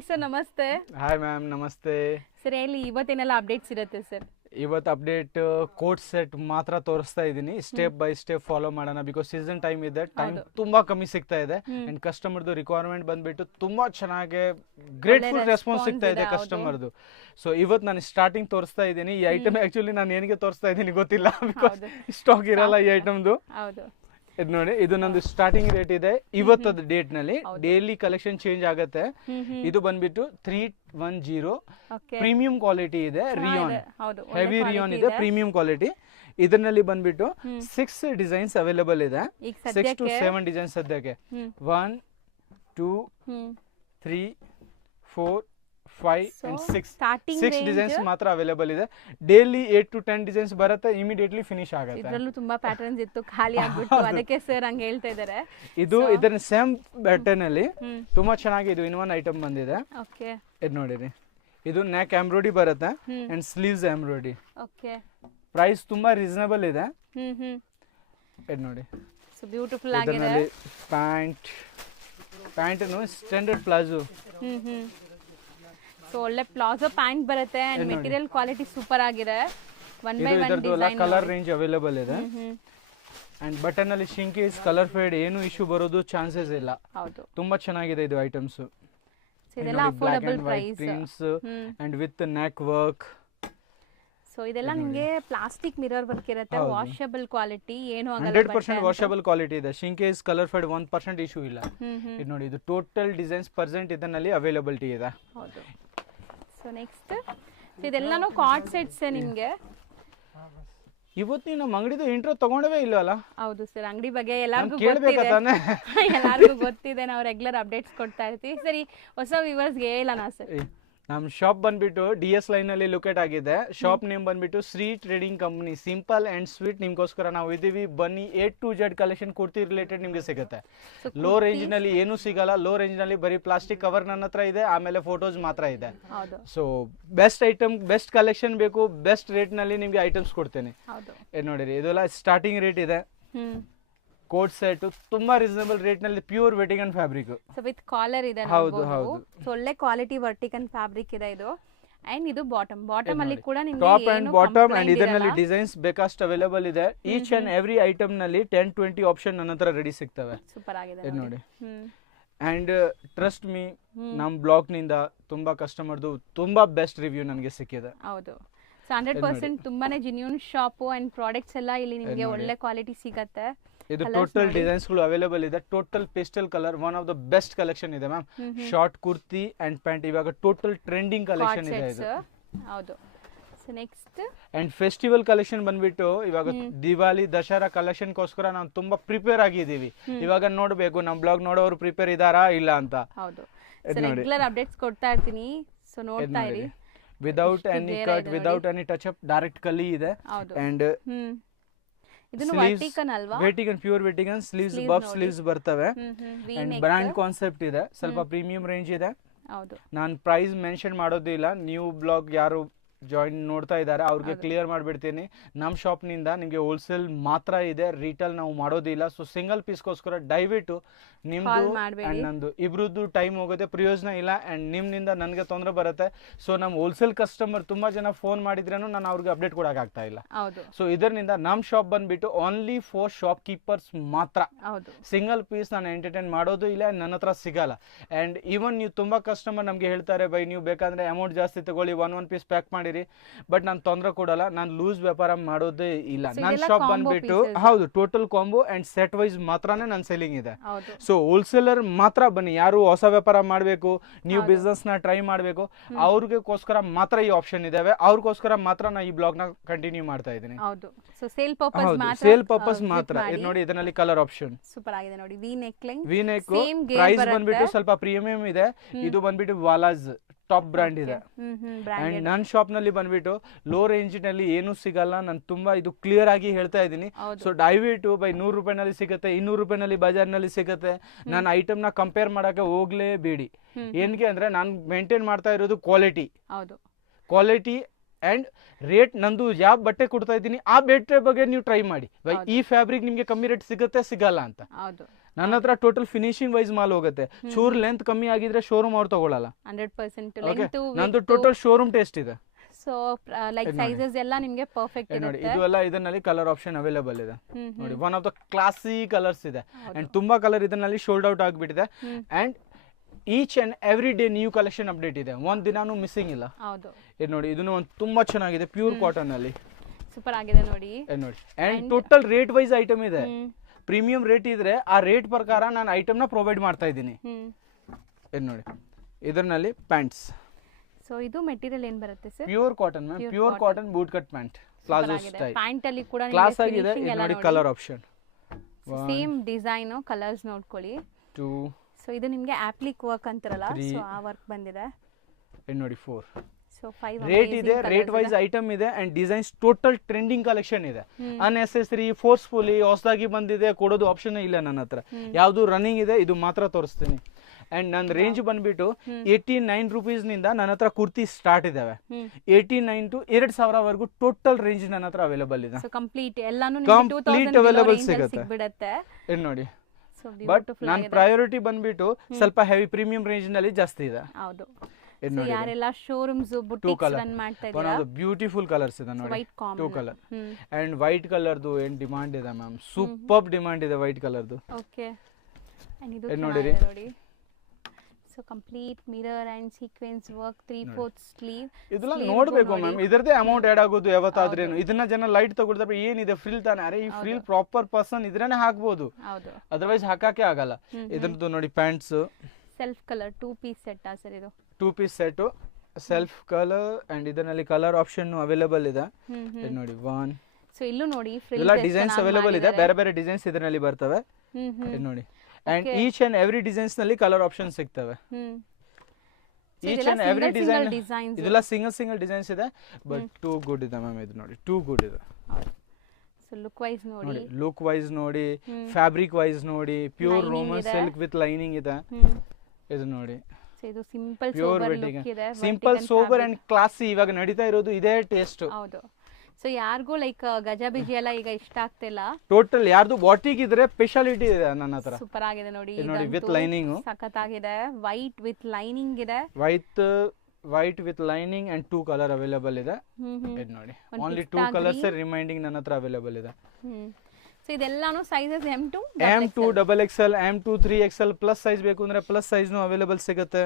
Hi sir, ನಮಸ್ತೆ. Hi ma'am, ನಮಸ್ತೆ. Sir ಹೇಳಿ, ಇವತ್ತೇನೆಲ್ಲ ಅಪ್ಡೇಟ್ಸ್ ಇರುತ್ತೆ ಸರ್? ಇವತ್ತು ಅಪ್ಡೇಟ್ ಕೋಟ್ ಸೆಟ್ ಮಾತ್ರ ತೋರಿಸ್ತಾ ಇದ್ದೀನಿ. ಸ್ಟೆಪ್ ಬೈ ಸ್ಟೆಪ್ ಫಾಲೋ ಮಾಡೋಣ. ಬಿಕಾಸ್ ಸೀಸನ್ ಟೈಮ್ ಇದೆ, ಟೈಮ್ ತುಂಬಾ ಕಮ್ಮಿ ಸಿಗ್ತಾ ಇದೆ. ಅಂಡ್ ಕಸ್ಟಮರ್ದು ರಿಕ್ವೈರ್ಮೆಂಟ್ ಬಂದ್ಬಿಟ್ಟು ತುಂಬಾ ಚೆನ್ನಾಗಿ ಗ್ರೇಟ್ಫುಲ್ ರೆಸ್ಪಾನ್ಸ್ ಸಿಗ್ತಾ ಇದೆ ಕಸ್ಟಮರ್ದು. ಸೊ ಇವತ್ತು ನಾನು ಸ್ಟಾರ್ಟಿಂಗ್ ತೋರಿಸ್ತಾ ಇದ್ದೀನಿ. ಈ ಐಟಮ್ ಆಕ್ಚುಲಿ ನಾನು ಏನಿಗೆ ತೋರಿಸ್ತಾ ಇದ್ದೀನಿ ಗೊತ್ತಿಲ್ಲ, ಬಿಕಾಸ್ ಸ್ಟಾಕ್ ಇರಲ್ಲ ಈ ಐಟಮ್ದು. ಇದು ನೋಡಿ, ಇದು ನಂದು ಸ್ಟಾರ್ಟಿಂಗ್ ರೇಟ್ ಇದೆ ಇವತ್ತದ ಡೇಟ್ ನಲ್ಲಿ. ಡೈಲಿ ಕಲೆಕ್ಷನ್ ಚೇಂಜ್ ಆಗುತ್ತೆ. ಇದು ಬಂದ್ಬಿಟ್ಟು 310 ಪ್ರೀಮಿಯಂ ಕ್ವಾಲಿಟಿ ಇದೆ. ರಿಯಾನ್, ಹೆವಿ ರಿಯಾನ್ ಇದೆ, ಪ್ರೀಮಿಯಂ ಕ್ವಾಲಿಟಿ. ಇದರಲ್ಲಿ ಬಂದ್ಬಿಟ್ಟು 6 ಡಿಸೈನ್ಸ್ ಅವೈಲೇಬಲ್ ಇದೆ. 6 to 7 ಡಿಸೈನ್ಸ್ ಸದ್ಯಕ್ಕೆ. 1 2 3 4 5 and 6 ಡಿಸೈನ್ಸ್ ಮಾತ್ರ ಅವೈಲೇಬಲ್ ಇದೆ. ಡೈಲಿ 8 to 10 ಡಿಸೈನ್ಸ್ ಬರುತ್ತೆ, ಇಮಿಡಿಯೇಟ್ಲಿ ಫಿನಿಶ್ ಆಗುತ್ತೆ. ಇದರಲ್ಲೂ ತುಂಬಾ ಪ್ಯಾಟರ್ನ್ಸ್ ಇತ್ತು, ಖಾಲಿ ಆಗ್ಬಿಟ್ಟು ಅದಕ್ಕೆ ಸರ್ ಹಂಗೆ ಹೇಳ್ತಾ ಇದ್ದಾರೆ. ಇದು ಇದರ ಸೇಮ್ ಪ್ಯಾಟರ್ನ್ ಅಲ್ಲಿ ತುಂಬಾ ಚೆನ್ನಾಗಿ ಇದು ಇನ್ನೊಂದು ಐಟಮ್ ಬಂದಿದೆ. ಓಕೆ, ಇದು ನೋಡಿರಿ, ಇದು ನೆಕ್ ಎಂಬ್ರಾಯ್ಡ್ರಿ ಬರುತ್ತೆ and sleeves embroidery. Okay, price ತುಂಬಾ ರೀಸನಬಲ್ ಇದೆ. ಇದು ನೋಡಿ, ಸೊ ಬ್ಯೂಟಿಫುಲ್ ಆಗಿದೆ. ಇದರಲ್ಲಿ ಪ್ಯಾಂಟ್ ಸ್ಟ್ಯಾಂಡರ್ಡ್ ಪ್ಲಾಜೋ. ಸೊ ಒಳ್ಳೆ ಪ್ಲಾಜೋ ಪ್ಯಾಂಟ್ ಬರುತ್ತೆ ಅಂಡ್ ಮೆಟೀರಿಯಲ್ ಕ್ವಾಲಿಟಿ ಸೂಪರ್ ಆಗಿದೆ. 1 by 1 design, colour range available ಇದೆ. ಅಂಡ್ ಬಟನ್ ಅಲ್ಲಿ ಶಿಂಕೇಸ್, ಕಲರ್ ಫೇಡ್ ಏನು ಇಶ್ಯೂ ಬರೋದು ಚಾನ್ಸಸ್ ಇಲ್ಲ. ಹೌದು, ತುಂಬಾ ಚೆನ್ನಾಗಿದೆ ಇದು ಐಟಮ್ಸ್. ಇದೆಲ್ಲ affordable price prints and with neck work. So ಇದೆಲ್ಲ ನಿಮಗೆ ಪ್ಲಾಸ್ಟಿಕ್ ಮಿರರ್ ವರ್ಕ್ ಇರುತ್ತೆ, ವಾಷಬಲ್ ಕ್ವಾಲಿಟಿ, ಏನು ಆಗಲ್ಲ. 100% ವಾಷಬಲ್ ಕ್ವಾಲಿಟಿ ಇದೆ. ಶಿಂಕೇಸ್, ಕಲರ್ ಫೇಡ್ 1% ಇಶ್ಯೂ ಇಲ್ಲ. ಇದು ನೋಡಿ, ಇದು ಟೋಟಲ್ ಡಿಸೈನ್ಸ್ ಪ್ರೆಸೆಂಟ್ ಇದರಲ್ಲಿ ಅವೈಲಬಿಲಿಟಿ ಇದೆ. ಹೌದು. ಸೊ ನೆಕ್ಸ್ಟ್ ಇದೆಲ್ಲಾನು ಕಾರ್ಡ್ ಸೆಟ್ಸ್ ನಿಮಗೆ. ಇವತ್ತು ನಮ್ಮ ಅಂಗಡಿದು ಇಂಟ್ರೋ ತಗೊಂಡವೇ ಇಲ್ಲವಲ್ಲ? ಹೌದು ಸರ್, ಅಂಗಡಿ ಬಗ್ಗೆ ಎಲ್ಲರಿಗೂ ಗೊತ್ತಿದೆ. ನಾವು ರೆಗ್ಯುಲರ್ ಅಪ್ಡೇಟ್ಸ್ ಕೊಡ್ತಾ ಇರ್ತೀವಿ. ಸರಿ, ಹೊಸ ವ್ಯೂವರ್ಸ್ಗೆ ಹೇಳೋಣ ಸರ್. ನಮ್ಮ ಶಾಪ್ ಬಂದ್ಬಿಟ್ಟು DS ಲೈನ್ ಅಲ್ಲಿ ಲೊಕೇಟ್ ಆಗಿದೆ. ಶಾಪ್ ನೇಮ್ ಬಂದ್ಬಿಟ್ಟು Shri trading company. Simple and sweet ನಿಮ್ಗೋಸ್ಕರ ನಾವು ಇದೀವಿ. ಬನ್ನಿ, A to Z collection kurti related ನಿಮ್ಗೆ ಸಿಗುತ್ತೆ. ಲೋ ರೇಂಜ್ ನಲ್ಲಿ ಏನು ಸಿಗಲ್ಲ. ಲೋ ರೇಂಜ್ ನಲ್ಲಿ ಬರೀ ಪ್ಲಾಸ್ಟಿಕ್ ಕವರ್ ನನ್ನ ಹತ್ರ ಇದೆ, ಆಮೇಲೆ ಫೋಟೋಸ್ ಮಾತ್ರ ಇದೆ. So best item, best collection ಬೇಕು, ಬೆಸ್ಟ್ ರೇಟ್ ನಲ್ಲಿ ನಿಮ್ಗೆ ಐಟಮ್ಸ್ ಕೊಡ್ತೇನೆ. ನೋಡಿರಿ, ಇದೆಲ್ಲ ಸ್ಟಾರ್ಟಿಂಗ್ ರೇಟ್ ಇದೆ. ಕೋಟ್ ಸೆಟ್ ತುಂಬಾ ರೀಸನಬಲ್ ರೇಟ್ ನಲ್ಲಿ, ಪ್ಯೂರ್ ವೆಟಿಕನ್ ಫ್ಯಾಬ್ರಿಕ್. ಸೊ ವಿತ್ ಕಾಲರ್ ಇದೆ. ಹೌದು ಹೌದು, ಸೊ ಒಳ್ಳೆ ಕ್ವಾಲಿಟಿ ವರ್ಟಿಕನ್ ಫ್ಯಾಬ್ರಿಕ್ ಇದೆ ಇದು. ಅಂಡ್ ಇದು ಬಾಟಮ್ ಅಲ್ಲಿ ಕೂಡ ನಿಮಗೆ ಟಾಪ್ ಅಂಡ್ ಬಾಟಮ್ ಅಂಡ್ ಇದರಲ್ಲಿ ಡಿಸೈನ್ಸ್ ಬೇಕಷ್ಟು ಅವೈಲೇಬಲ್ ಇದೆ. ಈಚ್ ಅಂಡ್ ಎವ್ರಿ ಐಟಮ್ ನಲ್ಲಿ 10-20 ಆಪ್ಷನ್ ನನ್ನ ಹತ್ರ ರೆಡಿ ಸಿಗ್ತವೆ. ಸೂಪರ್ ಆಗಿದೆ ನೋಡಿ. ಅಂಡ್ ಟ್ರಸ್ಟ್ ಮೀ, ನಮ್ಮ ಬ್ಲಾಗ್ ನಿಂದ ತುಂಬಾ ಕಸ್ಟಮರ್ದು ತುಂಬಾ ಬೆಸ್ಟ್ ರಿವ್ಯೂ ನನಗೆ ಸಿಕ್ಕಿದೆ. ಹೌದು, 100% ತುಂಬಾನೇ ಜೆನ್ಯೂನ್ ಶಾಪ್ ಅಂಡ್ ಪ್ರಾಡಕ್ಟ್ಸ್ ಎಲ್ಲ ಇಲ್ಲಿ ನಿಮಗೆ ಒಳ್ಳೆ ಕ್ವಾಲಿಟಿ ಸಿಗುತ್ತೆ. ಇದು ಟೋಟಲ್ ಡಿಸೈನ್ಸ್ ಗಳು ಅವೈಲೇಬಲ್ ಇದೆ. Total pastel colour, one of the best collection ಇದೆ ma'am. Short kurti and pant ಇವಾಗ ಟೋಟಲ್ ಟ್ರೆಂಡಿಂಗ್ ಕಲೆಕ್ಷನ್ ಇದೆ ಇದು. ಹೌದು. So next and festival collection ಬಂದ್ಬಿಟ್ಟು ಇವಾಗ ದಿವಾಲಿ, ದಸರಾ ಕಲೆಕ್ಷನ್ ಗೋಸ್ಕರ ನಾವು ತುಂಬಾ ಪ್ರಿಪೇರ್ ಆಗಿದ್ದೀವಿ. ಇವಾಗ ನೋಡ್ಬೇಕು ನಮ್ಮ ಬ್ಲಾಗ್ ನೋಡೋರು ಪ್ರಿಪೇರ್ ಇದಾರಾ ಇಲ್ಲ ಅಂತ. ಹೌದು, ರೆಗ್ಯುಲರ್ ಅಪ್ಡೇಟ್ಸ್ ಕೊಡ್ತಾ ಇರ್ತೀನಿ. ಸೊ ನೋಡ್ತಾ ಇರಿ. Without any cut, without any touch up, direct ಕಲಿ ಇದೆ. ಅಂಡ್ ಇದನ್ನು ವರ್ಟಿಕನ್ ಅಲ್ವಾ? Vatican, pure Vatican. Sleeves buff sleeves ಬರ್ತವೆ. ಅಂಡ್ ಬ್ರಾಂಡ್ ಕಾನ್ಸೆಪ್ಟ್ ಇದೆ, ಸ್ವಲ್ಪ ಪ್ರೀಮಿಯಂ ರೇಂಜ್ ಇದೆ. ಹೌದು, ನಾನು ಪ್ರೈಸ್ ಮೆನ್ಷನ್ ಮಾಡೋದಿಲ್ಲ. ನ್ಯೂ ಬ್ಲಾಗ್ ಯಾರು ಜಾಯಿನ್ ನೋಡ್ತಾ ಇದ್ದಾರೆ ಅವ್ರಿಗೆ ಕ್ಲಿಯರ್ ಮಾಡಿಬಿಡ್ತೀನಿ. ನಮ್ಮ ಶಾಪ್ನಿಂದ ನಿಮಗೆ ಹೋಲ್ಸೇಲ್ ಮಾತ್ರ ಇದೆ, ರೀಟೇಲ್ ನಾವು ಮಾಡೋದಿಲ್ಲ. ಸೊ ಸಿಂಗಲ್ ಪೀಸ್ಗೋಸ್ಕರ ದಯವಿಟ್ಟು ನಿಮ್ದು ಅಂಡ್ ನಂದು ಇಬ್ರದ್ದು ಟೈಮ್ ಹೋಗುತ್ತೆ, ಪ್ರಯೋಜನ ಇಲ್ಲ. ಅಂಡ್ ನಿಮ್ಮಿಂದ ನನಗೆ ತೊಂದರೆ ಬರುತ್ತೆ. ಸೊ ನಮ್ಮ ಹೋಲ್ಸೇಲ್ ಕಸ್ಟಮರ್ ತುಂಬಾ ಜನ ಫೋನ್ ಮಾಡಿದ್ರೇನು ನಾನು ಅವ್ರಿಗೆ ಅಪ್ಡೇಟ್ ಕೊಡಕ್ ಆಗ್ತಾ ಇಲ್ಲ. ಸೊ ಇದರಿಂದ ನಮ್ಮ ಶಾಪ್ ಬಂದ್ಬಿಟ್ಟು ಓನ್ಲಿ ಫಾರ್ ಶಾಪ್ ಕೀಪರ್ಸ್ ಮಾತ್ರ. ಸಿಂಗಲ್ ಪೀಸ್ ನಾನು ಎಂಟರ್ಟೈನ್ ಮಾಡೋದು ಇಲ್ಲ, ನನ್ನ ಹತ್ರ ಸಿಗಲ್ಲ. ಅಂಡ್ ಈವನ್ ನೀವು ತುಂಬಾ ಕಸ್ಟಮರ್ ನಮ್ಗೆ ಹೇಳ್ತಾರೆ, ಬೈ ನೀವು ಬೇಕಾದ್ರೆ ಅಮೌಂಟ್ ಜಾಸ್ತಿ ತಗೊಳ್ಳಿ, ಒನ್ ಪೀಸ್ ಪ್ಯಾಕ್ ಮಾಡಿ. ಬಟ್ ನಾನು ತೊಂದರೆ ಕೊಡಲ್ಲ, ನಾನು ಲೂಸ್ ವ್ಯಾಪಾರ ಮಾಡೋದೇ ಇಲ್ಲ. ನನ್ನ ಶಾಪ್ ಬಂದ್ಬಿಟ್ಟು ಹೌದು total combo and set wise ಮಾತ್ರನೇ ನನ್ನ ಸೆಲ್ಲಿಂಗ್ ಇದೆ. ಸೊ ಹೋಲ್ಸೇಲರ್ ಮಾತ್ರ ಬನ್ನಿ. ಯಾರು ಹೊಸ ವ್ಯಾಪಾರ ಮಾಡಬೇಕು, ನೀವು ಬಿಸ್ನೆಸ್ ನ ಟ್ರೈ ಮಾಡಬೇಕು, ಅವ್ರಿಗೋಸ್ಕರ ಮಾತ್ರ ಈ ಆಪ್ಷನ್ ಇದಾವೆ. ಅವ್ರಿಗೋಸ್ಕರ ಮಾತ್ರ ನಾ ಈ ಬ್ಲಾಗ್ ನ ಕಂಟಿನ್ಯೂ ಮಾಡ್ತಾ ಇದ್ದೀನಿ. ಸೇಲ್ ಪರ್ಪಸ್ ಮಾತ್ರ. ಇದು ನೋಡಿ, ಇದರಲ್ಲಿ ಕಲರ್ ಆಪ್ಷನ್ ಸೂಪರ್ ಆಗಿದೆ ನೋಡಿ. ವಿ ನೆಕ್ ಪ್ರೈಸ್ ಬಂದ್ಬಿಟ್ಟು ಸ್ವಲ್ಪ ಪ್ರೀಮಿಯಂ ಇದೆ. ಇದು ಬಂದ್ಬಿಟ್ಟು ವಾಲಾಜ್ ಟಾಪ್ ಬ್ರ್ಯಾಂಡ್ ಇದೆ. ಅಂಡ್ ನನ್ನ ಶಾಪ್ ನಲ್ಲಿ ಬಂದ್ಬಿಟ್ಟು ಲೋ ರೇಂಜ್ ನಲ್ಲಿ ಏನು ಸಿಗಲ್ಲ. ನಾನು ತುಂಬಾ ಇದು ಕ್ಲಿಯರ್ ಆಗಿ ಹೇಳ್ತಾ ಇದ್ದೀನಿ. ಸೊ ದಯವಿಟ್ಟು ಬೈ 100 ರೂಪಾಯಿನಲ್ಲಿ ಸಿಗುತ್ತೆ, 200 ರೂಪಾಯಿನಲ್ಲಿ ಬಜಾರ್ ನಲ್ಲಿ ಸಿಗುತ್ತೆ. ನಾನು ಐಟಮ್ ನ ಕಂಪೇರ್ ಮಾಡಕ್ಕೆ ಹೋಗ್ಲೇಬೇಡಿ. ಏನಕ್ಕೆ ಅಂದ್ರೆ ನಾನು ಮೇಂಟೈನ್ ಮಾಡ್ತಾ ಇರೋದು ಕ್ವಾಲಿಟಿ ಅಂಡ್ ರೇಟ್. ನಂದು ಯಾವ ಬಟ್ಟೆ ಕೊಡ್ತಾ ಇದ್ದೀನಿ ಆ ಬಟ್ಟೆ ಬಗ್ಗೆ ನೀವು ಟ್ರೈ ಮಾಡಿ. ಈ ಫ್ಯಾಬ್ರಿಕ್ ನಿಮ್ಗೆ ಕಮ್ಮಿ ರೇಟ್ ಸಿಗುತ್ತೆ ಸಿಗಲ್ಲ ಅಂತ. ನನ್ನ ಹತ್ರ ಟೋಟಲ್ ಫಿನಿಶಿಂಗ್ ವೈಸ್ ಮಾಲ್ ಹೋಗುತ್ತೆ. ಚೂರ್ ಲೆಂತ್ ಕಮ್ಮಿ ಆಗಿದ್ರೆ ಶೋರೂಮ್ ಅವ್ರು ತಗೊಳಲ್ಲ. 100% ಓಕೆ, ಲೆಂತ್ ನಂದು ಟೋಟಲ್ ಶೋರೂಮ್ ಟೇಸ್ಟ್ ಇದೆ. ಸೊ ಲೈಕ್ ಸೈಜಸ್ ಎಲ್ಲ ನಿಮಗೆ ಪರ್ಫೆಕ್ಟ್ ನೋಡಿ ಇರುತ್ತೆ. ಇದು ಎಲ್ಲ ಇದರಲ್ಲಿ ಕಲರ್ ಆಪ್ಷನ್ ಅವೈಲೇಬಲ್ ಇದೆ. ನೋಡಿ one of the classy colours ಇದೆ ಅಂಡ್ ತುಂಬಾ ಕಲರ್ ಇದರಲ್ಲಿ ಶೋಲ್ಡ್ ಔಟ್ ಆಗಿಬಿಟ್ಟಿದೆ. And each and every day new collection update ಇದೆ, ಒಂದ್ ದಿನಾನು ಮಿಸ್ಸಿಂಗ್ ಇಲ್ಲ. ಹೌದು, ಇದು ನೋಡಿ ಇದನ್ನು ಒಂದು ತುಂಬಾ ಚೆನ್ನಾಗಿದೆ, ಪ್ಯೂರ್ ಕಾಟನ್ ಅಲ್ಲಿ ಸೂಪರ್ ಆಗಿದೆ ನೋಡಿ. ನೋಡಿ and total rate wise item ಇದೆ. ಪ್ರೀಮಿಯಂ ರೇಟ್ ಇದ್ರೆ ಆ ರೇಟ್ ಪ್ರಕಾರ ನಾನು ಐಟಮ್ ನ ಪ್ರೊವೈಡ್ ಮಾಡ್ತಾ ಇದ್ದೀನಿ. ಇದು ನೋಡಿ ಇದರಲ್ಲಿ ಪ್ಯಾಂಟ್ಸ್. ಸೊ ಇದು ಮೆಟೀರಿಯಲ್ ಏನ್ ಬರುತ್ತೆ sir? Pure cotton ma'am, pure cotton boot cut pant, palazzo style. Pant ಅಲ್ಲಿ ಕೂಡ ಕ್ಲಾಸ್ ಆಗಿದೆ. ಇದು ನೋಡಿ colour option, same design, colours ನೋಡ್ಕೊಳ್ಳಿ. 2. ಸೊ ಇದು ನಿಮಗೆ ಆಪ್ಲಿಕ್ ವರ್ಕ್ ಅಂತಾರಲ್ಲ, ಸೊ ಆ ವರ್ಕ್ ಬಂದಿದೆ. ಇದು ನೋಡಿ 4. ಸೊ 5 ರೇಟ್ ಇದೆ, ರೇಟ್ ವೈಸ್ ಐಟಮ್ ಇದೆ and designs total trending collection ಇದೆ. ಅನ್ನೆಸೆಸರಿ ಫೋರ್ಸ್ಫುಲಿ ಹೊಸದಾಗಿ ಬಂದಿದೆ ಕೊಡೋದು ಆಪ್ಷನ್ ಇಲ್ಲ ನನ್ನ ಹತ್ರ. ಯಾವ್ದು ರನ್ನಿಂಗ್ ಇದೆ ಇದು ಮಾತ್ರ ತೋರಿಸ್ತೀನಿ. ಅಂಡ್ ನನ್ನ ರೇಂಜ್ ಬಂದ್ಬಿಟ್ಟು 89 ರುಪೀಸ್ ನಿಂದ ನನ್ನ ಹತ್ರ ಕುರ್ತಿ ಸ್ಟಾರ್ಟ್ ಇದಾವೆ. 89 ಟು 2000 ವರೆಗೂ ಟೋಟಲ್ ರೇಂಜ್ ನನ್ನ ಹತ್ರ ಅವೈಲೇಬಲ್ ಇದೆ. ಕಂಪ್ಲೀಟ್ ಎಲ್ಲಾನು ಕಂಪ್ಲೀಟ್ ಅವೈಲೇಬಲ್ ಸಿಗುತ್ತೆ. ಇದು ನೋಡಿ, ಬಟ್ ನನ್ನ ಪ್ರಯಾರಿಟಿ ಬಂದ್ಬಿಟ್ಟು ಸ್ವಲ್ಪ ಹೆವಿ ಪ್ರೀಮಿಯಂ ರೇಂಜ್ ನಲ್ಲಿ ಜಾಸ್ತಿ ಇದೆ. ಹೌದು, ಯಾರೆಲ್ಲ ಶೋರೂಮ್ಸ್ ಬುಟಿಕ್ಸ್ ರನ್ ಮಾಡ್ತಾ ಇದ್ದಾರೆ, ಬ್ಯೂಟಿಫುಲ್ ಕಲರ್ಸ್ ಇದೆ ನೋಡಿ. 2 ಕಲರ್ ಅಂಡ್ ವೈಟ್ ಕಲರ್ದು ಏನ್ ಡಿಮಾಂಡ್ ಇದೆ ಮ್ಯಾಮ್, ಸೂಪರ್ ಡಿಮಾಂಡ್ ಇದೆ ವೈಟ್ ಕಲರ್ದು. ಓಕೆ, ಅಂಡ್ ಇದು ನೋಡಿರಿ ನೋಡಿ. So complete mirror and sequence work, 3/4 sleeve. ಇದೆಲ್ಲ ನೋಡ್ಬೇಕು ಮ್ಯಾಮ್, ಇದರದೇ ಅಮೌಂಟ್ ಆಡ್ ಆಗೋದು ಯಾವತ್ತಾದ್ರೇನು. ಇದನ್ನ ಜನ ಲೈಟ್ ತಗೊಳ್ತಾರೆ, ಏನಿದೆ ಫ್ರಿಲ್ ತಾನೆ, ಅರೆ ಈ ಫ್ರಿಲ್ ಪ್ರಾಪರ್ ಪರ್ಸನ್ ಇದ್ರೇನೆ ಹಾಕ್ಬೋದು, ಅದರ್ವೈಸ್ ಹಾಕಕ್ಕೆ ಆಗಲ್ಲ. ಇದ್ರದ್ದು ನೋಡಿ pants self colour 2 piece set ಆ ಸರ್? ಇದು 2 piece set self colour and ಇದರಲ್ಲಿ ಕಲರ್ ಆಪ್ಷನ್ ಅವೈಲೇಬಲ್ ಇದೆ. ಇದು ನೋಡಿ 1. ಸೊ ಇಲ್ಲೂ ನೋಡಿ ಎಲ್ಲ ಡಿಸೈನ್ಸ್ ಅವೈಲೇಬಲ್ ಇದೆ, ಬೇರೆ ಬೇರೆ ಡಿಸೈನ್ಸ್ ಇದರಲ್ಲಿ ಬರ್ತವೆ. ಇದು ನೋಡಿ and each and every designs ನಲ್ಲಿ ಕಲರ್ ಆಪ್ಷನ್ ಸಿಗ್ತವೆ. ಈಚ್ ಅಂಡ್ ಎವ್ರಿ ಡಿಸೈನ್ ಇದೆಲ್ಲ ಸಿಂಗಲ್ ಡಿಸೈನ್ಸ್ ಇದೆ, ಬಟ್ ಟೂ ಗುಡ್ ಇದೆ ಮ್ಯಾಮ್. ಇದು ನೋಡಿ ಟೂ ಗುಡ್ ಇದೆ. ಸೊ ಲುಕ್ ವೈಸ್ ನೋಡಿ, ಲುಕ್ ವೈಸ್ ನೋಡಿ, ಫ್ಯಾಬ್ರಿಕ್ ವೈಸ್ ನೋಡಿ, pure Roman silk with lining ಇದೆ. ಇದು ನೋಡಿ ಇದು ಸಿಂಪಲ್ ಪ್ಯೂರ್ ಸೋಬರ್ ಲುಕ್ ಇದೆ, ಸಿಂಪಲ್ ಸೋಬರ್ ಅಂಡ್ ಕ್ಲಾಸಿ. ಇವಾಗ ನಡೀತಾ ಇರೋದು ಇದೇ ಟೇಸ್ಟ್. ಹೌದು, ಸೊ ಯಾರಿಗೂ ಲೈಕ್ ಗಜಾಬಿಜಿ ಎಲ್ಲ ಈಗ ಇಷ್ಟ ಆಗ್ತಿಲ್ಲ. ಟೋಟಲ್ ಯಾರ್ದು ಬಾಟಿಕ್ ಇದ್ರೆ ಸ್ಪೆಷಾಲಿಟಿ ಇದೆ ನನ್ನ ಹತ್ರ. ಸೂಪರ್ ಆಗಿದೆ ನೋಡಿ, ವಿತ್ ಲೈನಿಂಗ್ ಸಖತ್ತಾಗಿದೆ. ವೈಟ್ ವಿತ್ ಲೈನಿಂಗ್ ಇದೆ, white with lining and 2 colour available ಇದೆ. ಇದು ನೋಡಿ ಓನ್ಲಿ 2 ಕಲರ್ಸ್ ರಿಮೈಂಡಿಂಗ್ ನನ್ನ ಹತ್ರ ಅವೈಲೇಬಲ್ ಇದೆ. ಸೊ ಇದೆಲ್ಲಾನು sizes M2 XXL, M2 3XL plus size ಬೇಕು ಅಂದ್ರೆ ಪ್ಲಸ್ ಸೈಜ್ ನು ಅವೈಲೇಬಲ್ ಸಿಗುತ್ತೆ.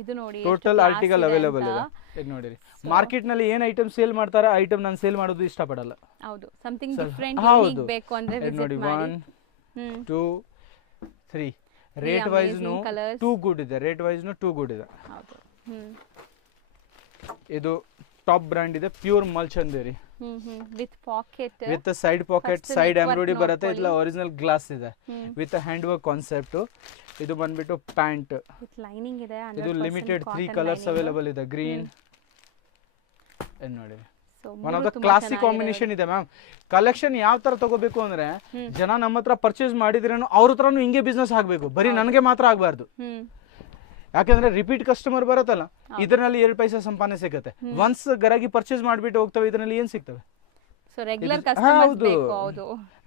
ಇದು ನೋಡಿ ಟೋಟಲ್ ಆರ್ಟಿಕಲ್ ಅವೈಲೇಬಲ್ ಇದೆ. ಇದು ನೋಡಿರಿ, ಮಾರ್ಕೆಟ್ ನಲ್ಲಿ ಏನ್ ಐಟಮ್ ಸೇಲ್ ಮಾಡ್ತಾರೆ ಐಟಮ್ ನಾನು ಸೇಲ್ ಮಾಡೋದು ಇಷ್ಟಪಡಲ್ಲ. ಹೌದು, ಸಮಥಿಂಗ್ ಡಿಫರೆಂಟ್ ಯೂನಿಕ್ ಬೇಕು ಅಂದ್ರೆ ವಿಸಿಟ್ ಮಾಡಿ. 1 2 3 ರೇಟ್ ವೈಸ್ ನು 2 ಗುಡ್ ಇದೆ, ರೇಟ್ ವೈಸ್ ನು 2 ಗುಡ್ ಇದೆ. ಹೌದು, ಇದು ಟಾಪ್ ಬ್ರಾಂಡ್ ಇದೆ, ಪ್ಯೂರ್ ಮಲ್ಚಂದೇರಿ with pocket, with side pocket, side embroidery ಬರುತ್ತೆ. ಇಲ್ಲ ಒರಿಜಿನಲ್ ಗ್ಲಾಸ್ ಇದೆ ವಿತ್ ಹ್ಯಾಂಡ್ ವರ್ಕ್ ಕಾನ್ಸೆಪ್ಟ್. ಇದು ಬಂದ್ಬಿಟ್ಟು ಪ್ಯಾಂಟ್ ವಿತ್ ಲೈನಿಂಗ್ ಇದೆ. ಇದು ಲಿಮಿಟೆಡ್ 3 ಕಲರ್ಸ್ ಅವೈಲೇಬಲ್ ಇದೆ. ಗ್ರೀನ್ ನೋಡಿ, one of the classic combination ಇದೆ ಮ್ಯಾಮ್. ಕಲೆಕ್ಷನ್ ಯಾವ ತರ ತಗೋಬೇಕು ಅಂದ್ರೆ ಜನ ನಮ್ಮ ಹತ್ರ ಪರ್ಚೇಸ್ ಮಾಡಿದ್ರೇನು ಅವ್ರ ಹತ್ರನು ಹಿಂಗೆ ಬಿಸ್ನೆಸ್ ಆಗ್ಬೇಕು, ಬರೀ ನನಗೆ ಮಾತ್ರ ಆಗ್ಬಾರ್ದು. ಯಾಕಂದ್ರೆ ರಿಪೀಟ್ ಕಸ್ಟಮರ್ ಬರುತ್ತಲ್ಲ, ಇದರಲ್ಲಿ 2 ಪೈಸೆ ಸಂಪಾದನೆ ಸಿಗುತ್ತೆ. ಒನ್ಸ್ ಗರಾಗಿ ಪರ್ಚೇಸ್ ಮಾಡ್ಬಿಟ್ಟು ಹೋಗ್ತವೆ, ಇದರಲ್ಲಿ ಏನ್ ಸಿಗ್ತವೆ?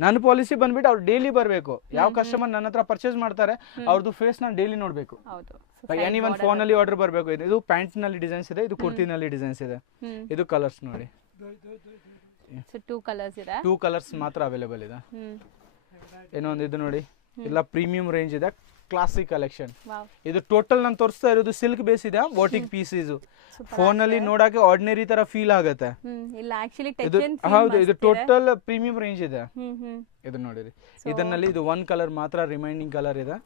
ನನ್ನ ಪಾಲಿಸಿ ಬಂದ್ಬಿಟ್ಟು ಅವ್ರು ಡೈಲಿ ಬರಬೇಕು. ಯಾವ ಕಸ್ಟಮರ್ ನನ್ನ ಹತ್ರ ಪರ್ಚೇಸ್ ಮಾಡ್ತಾರೆ ಅವ್ರದ್ದು ಫೇಸ್ ನಾನು ಡೈಲಿ ನೋಡ್ಬೇಕು. ಎನಿ ಒನ್ ಫೋನ್ ಅಲ್ಲಿ ಆರ್ಡರ್ ಬರಬೇಕು. ಇದು ಪ್ಯಾಂಟ್ ನಲ್ಲಿ ಡಿಸೈನ್ಸ್ ಇದೆ, ಇದು ಕುರ್ತಿನಲ್ಲಿ ಡಿಸೈನ್ಸ್ ಇದೆ. ಇದು ಕಲರ್ಸ್ ನೋಡಿ, 2 ಕಲರ್ಸ್ ಮಾತ್ರ ಅವೈಲೇಬಲ್ ಇದೆ. ಏನೊಂದು ಇದು ನೋಡಿ, ಎಲ್ಲ ಪ್ರೀಮಿಯಂ ರೇಂಜ್ ಇದೆ, ಕ್ಲಾಸಿಕ್ ಕಲೆಕ್ಷನ್. ಇದು ಟೋಟಲ್ ನಾನು ತೋರಿಸ್ತಾ ಇರೋದು ಸಿಲ್ಕ್ ಬೇಸ್ ಇದೆ, ಬಾಟಿಕ್ ಪೀಸ್. ಫೋನ್ ಅಲ್ಲಿ ನೋಡಕ್ಕೆ ಆರ್ಡಿನರಿ ತರ ಫೀಲ್ ಆಗುತ್ತೆ. ಹೌದು, ಇದು ಟೋಟಲ್ ಪ್ರೀಮಿಯಂ ರೇಂಜ್ ಇದೆ. ಇದು ನೋಡಿರಿ, ಇದರಲ್ಲಿ ಇದು 1 ಕಲರ್ ಮಾತ್ರ ರಿಮೈನಿಂಗ್ ಕಲರ್ ಇದೆ.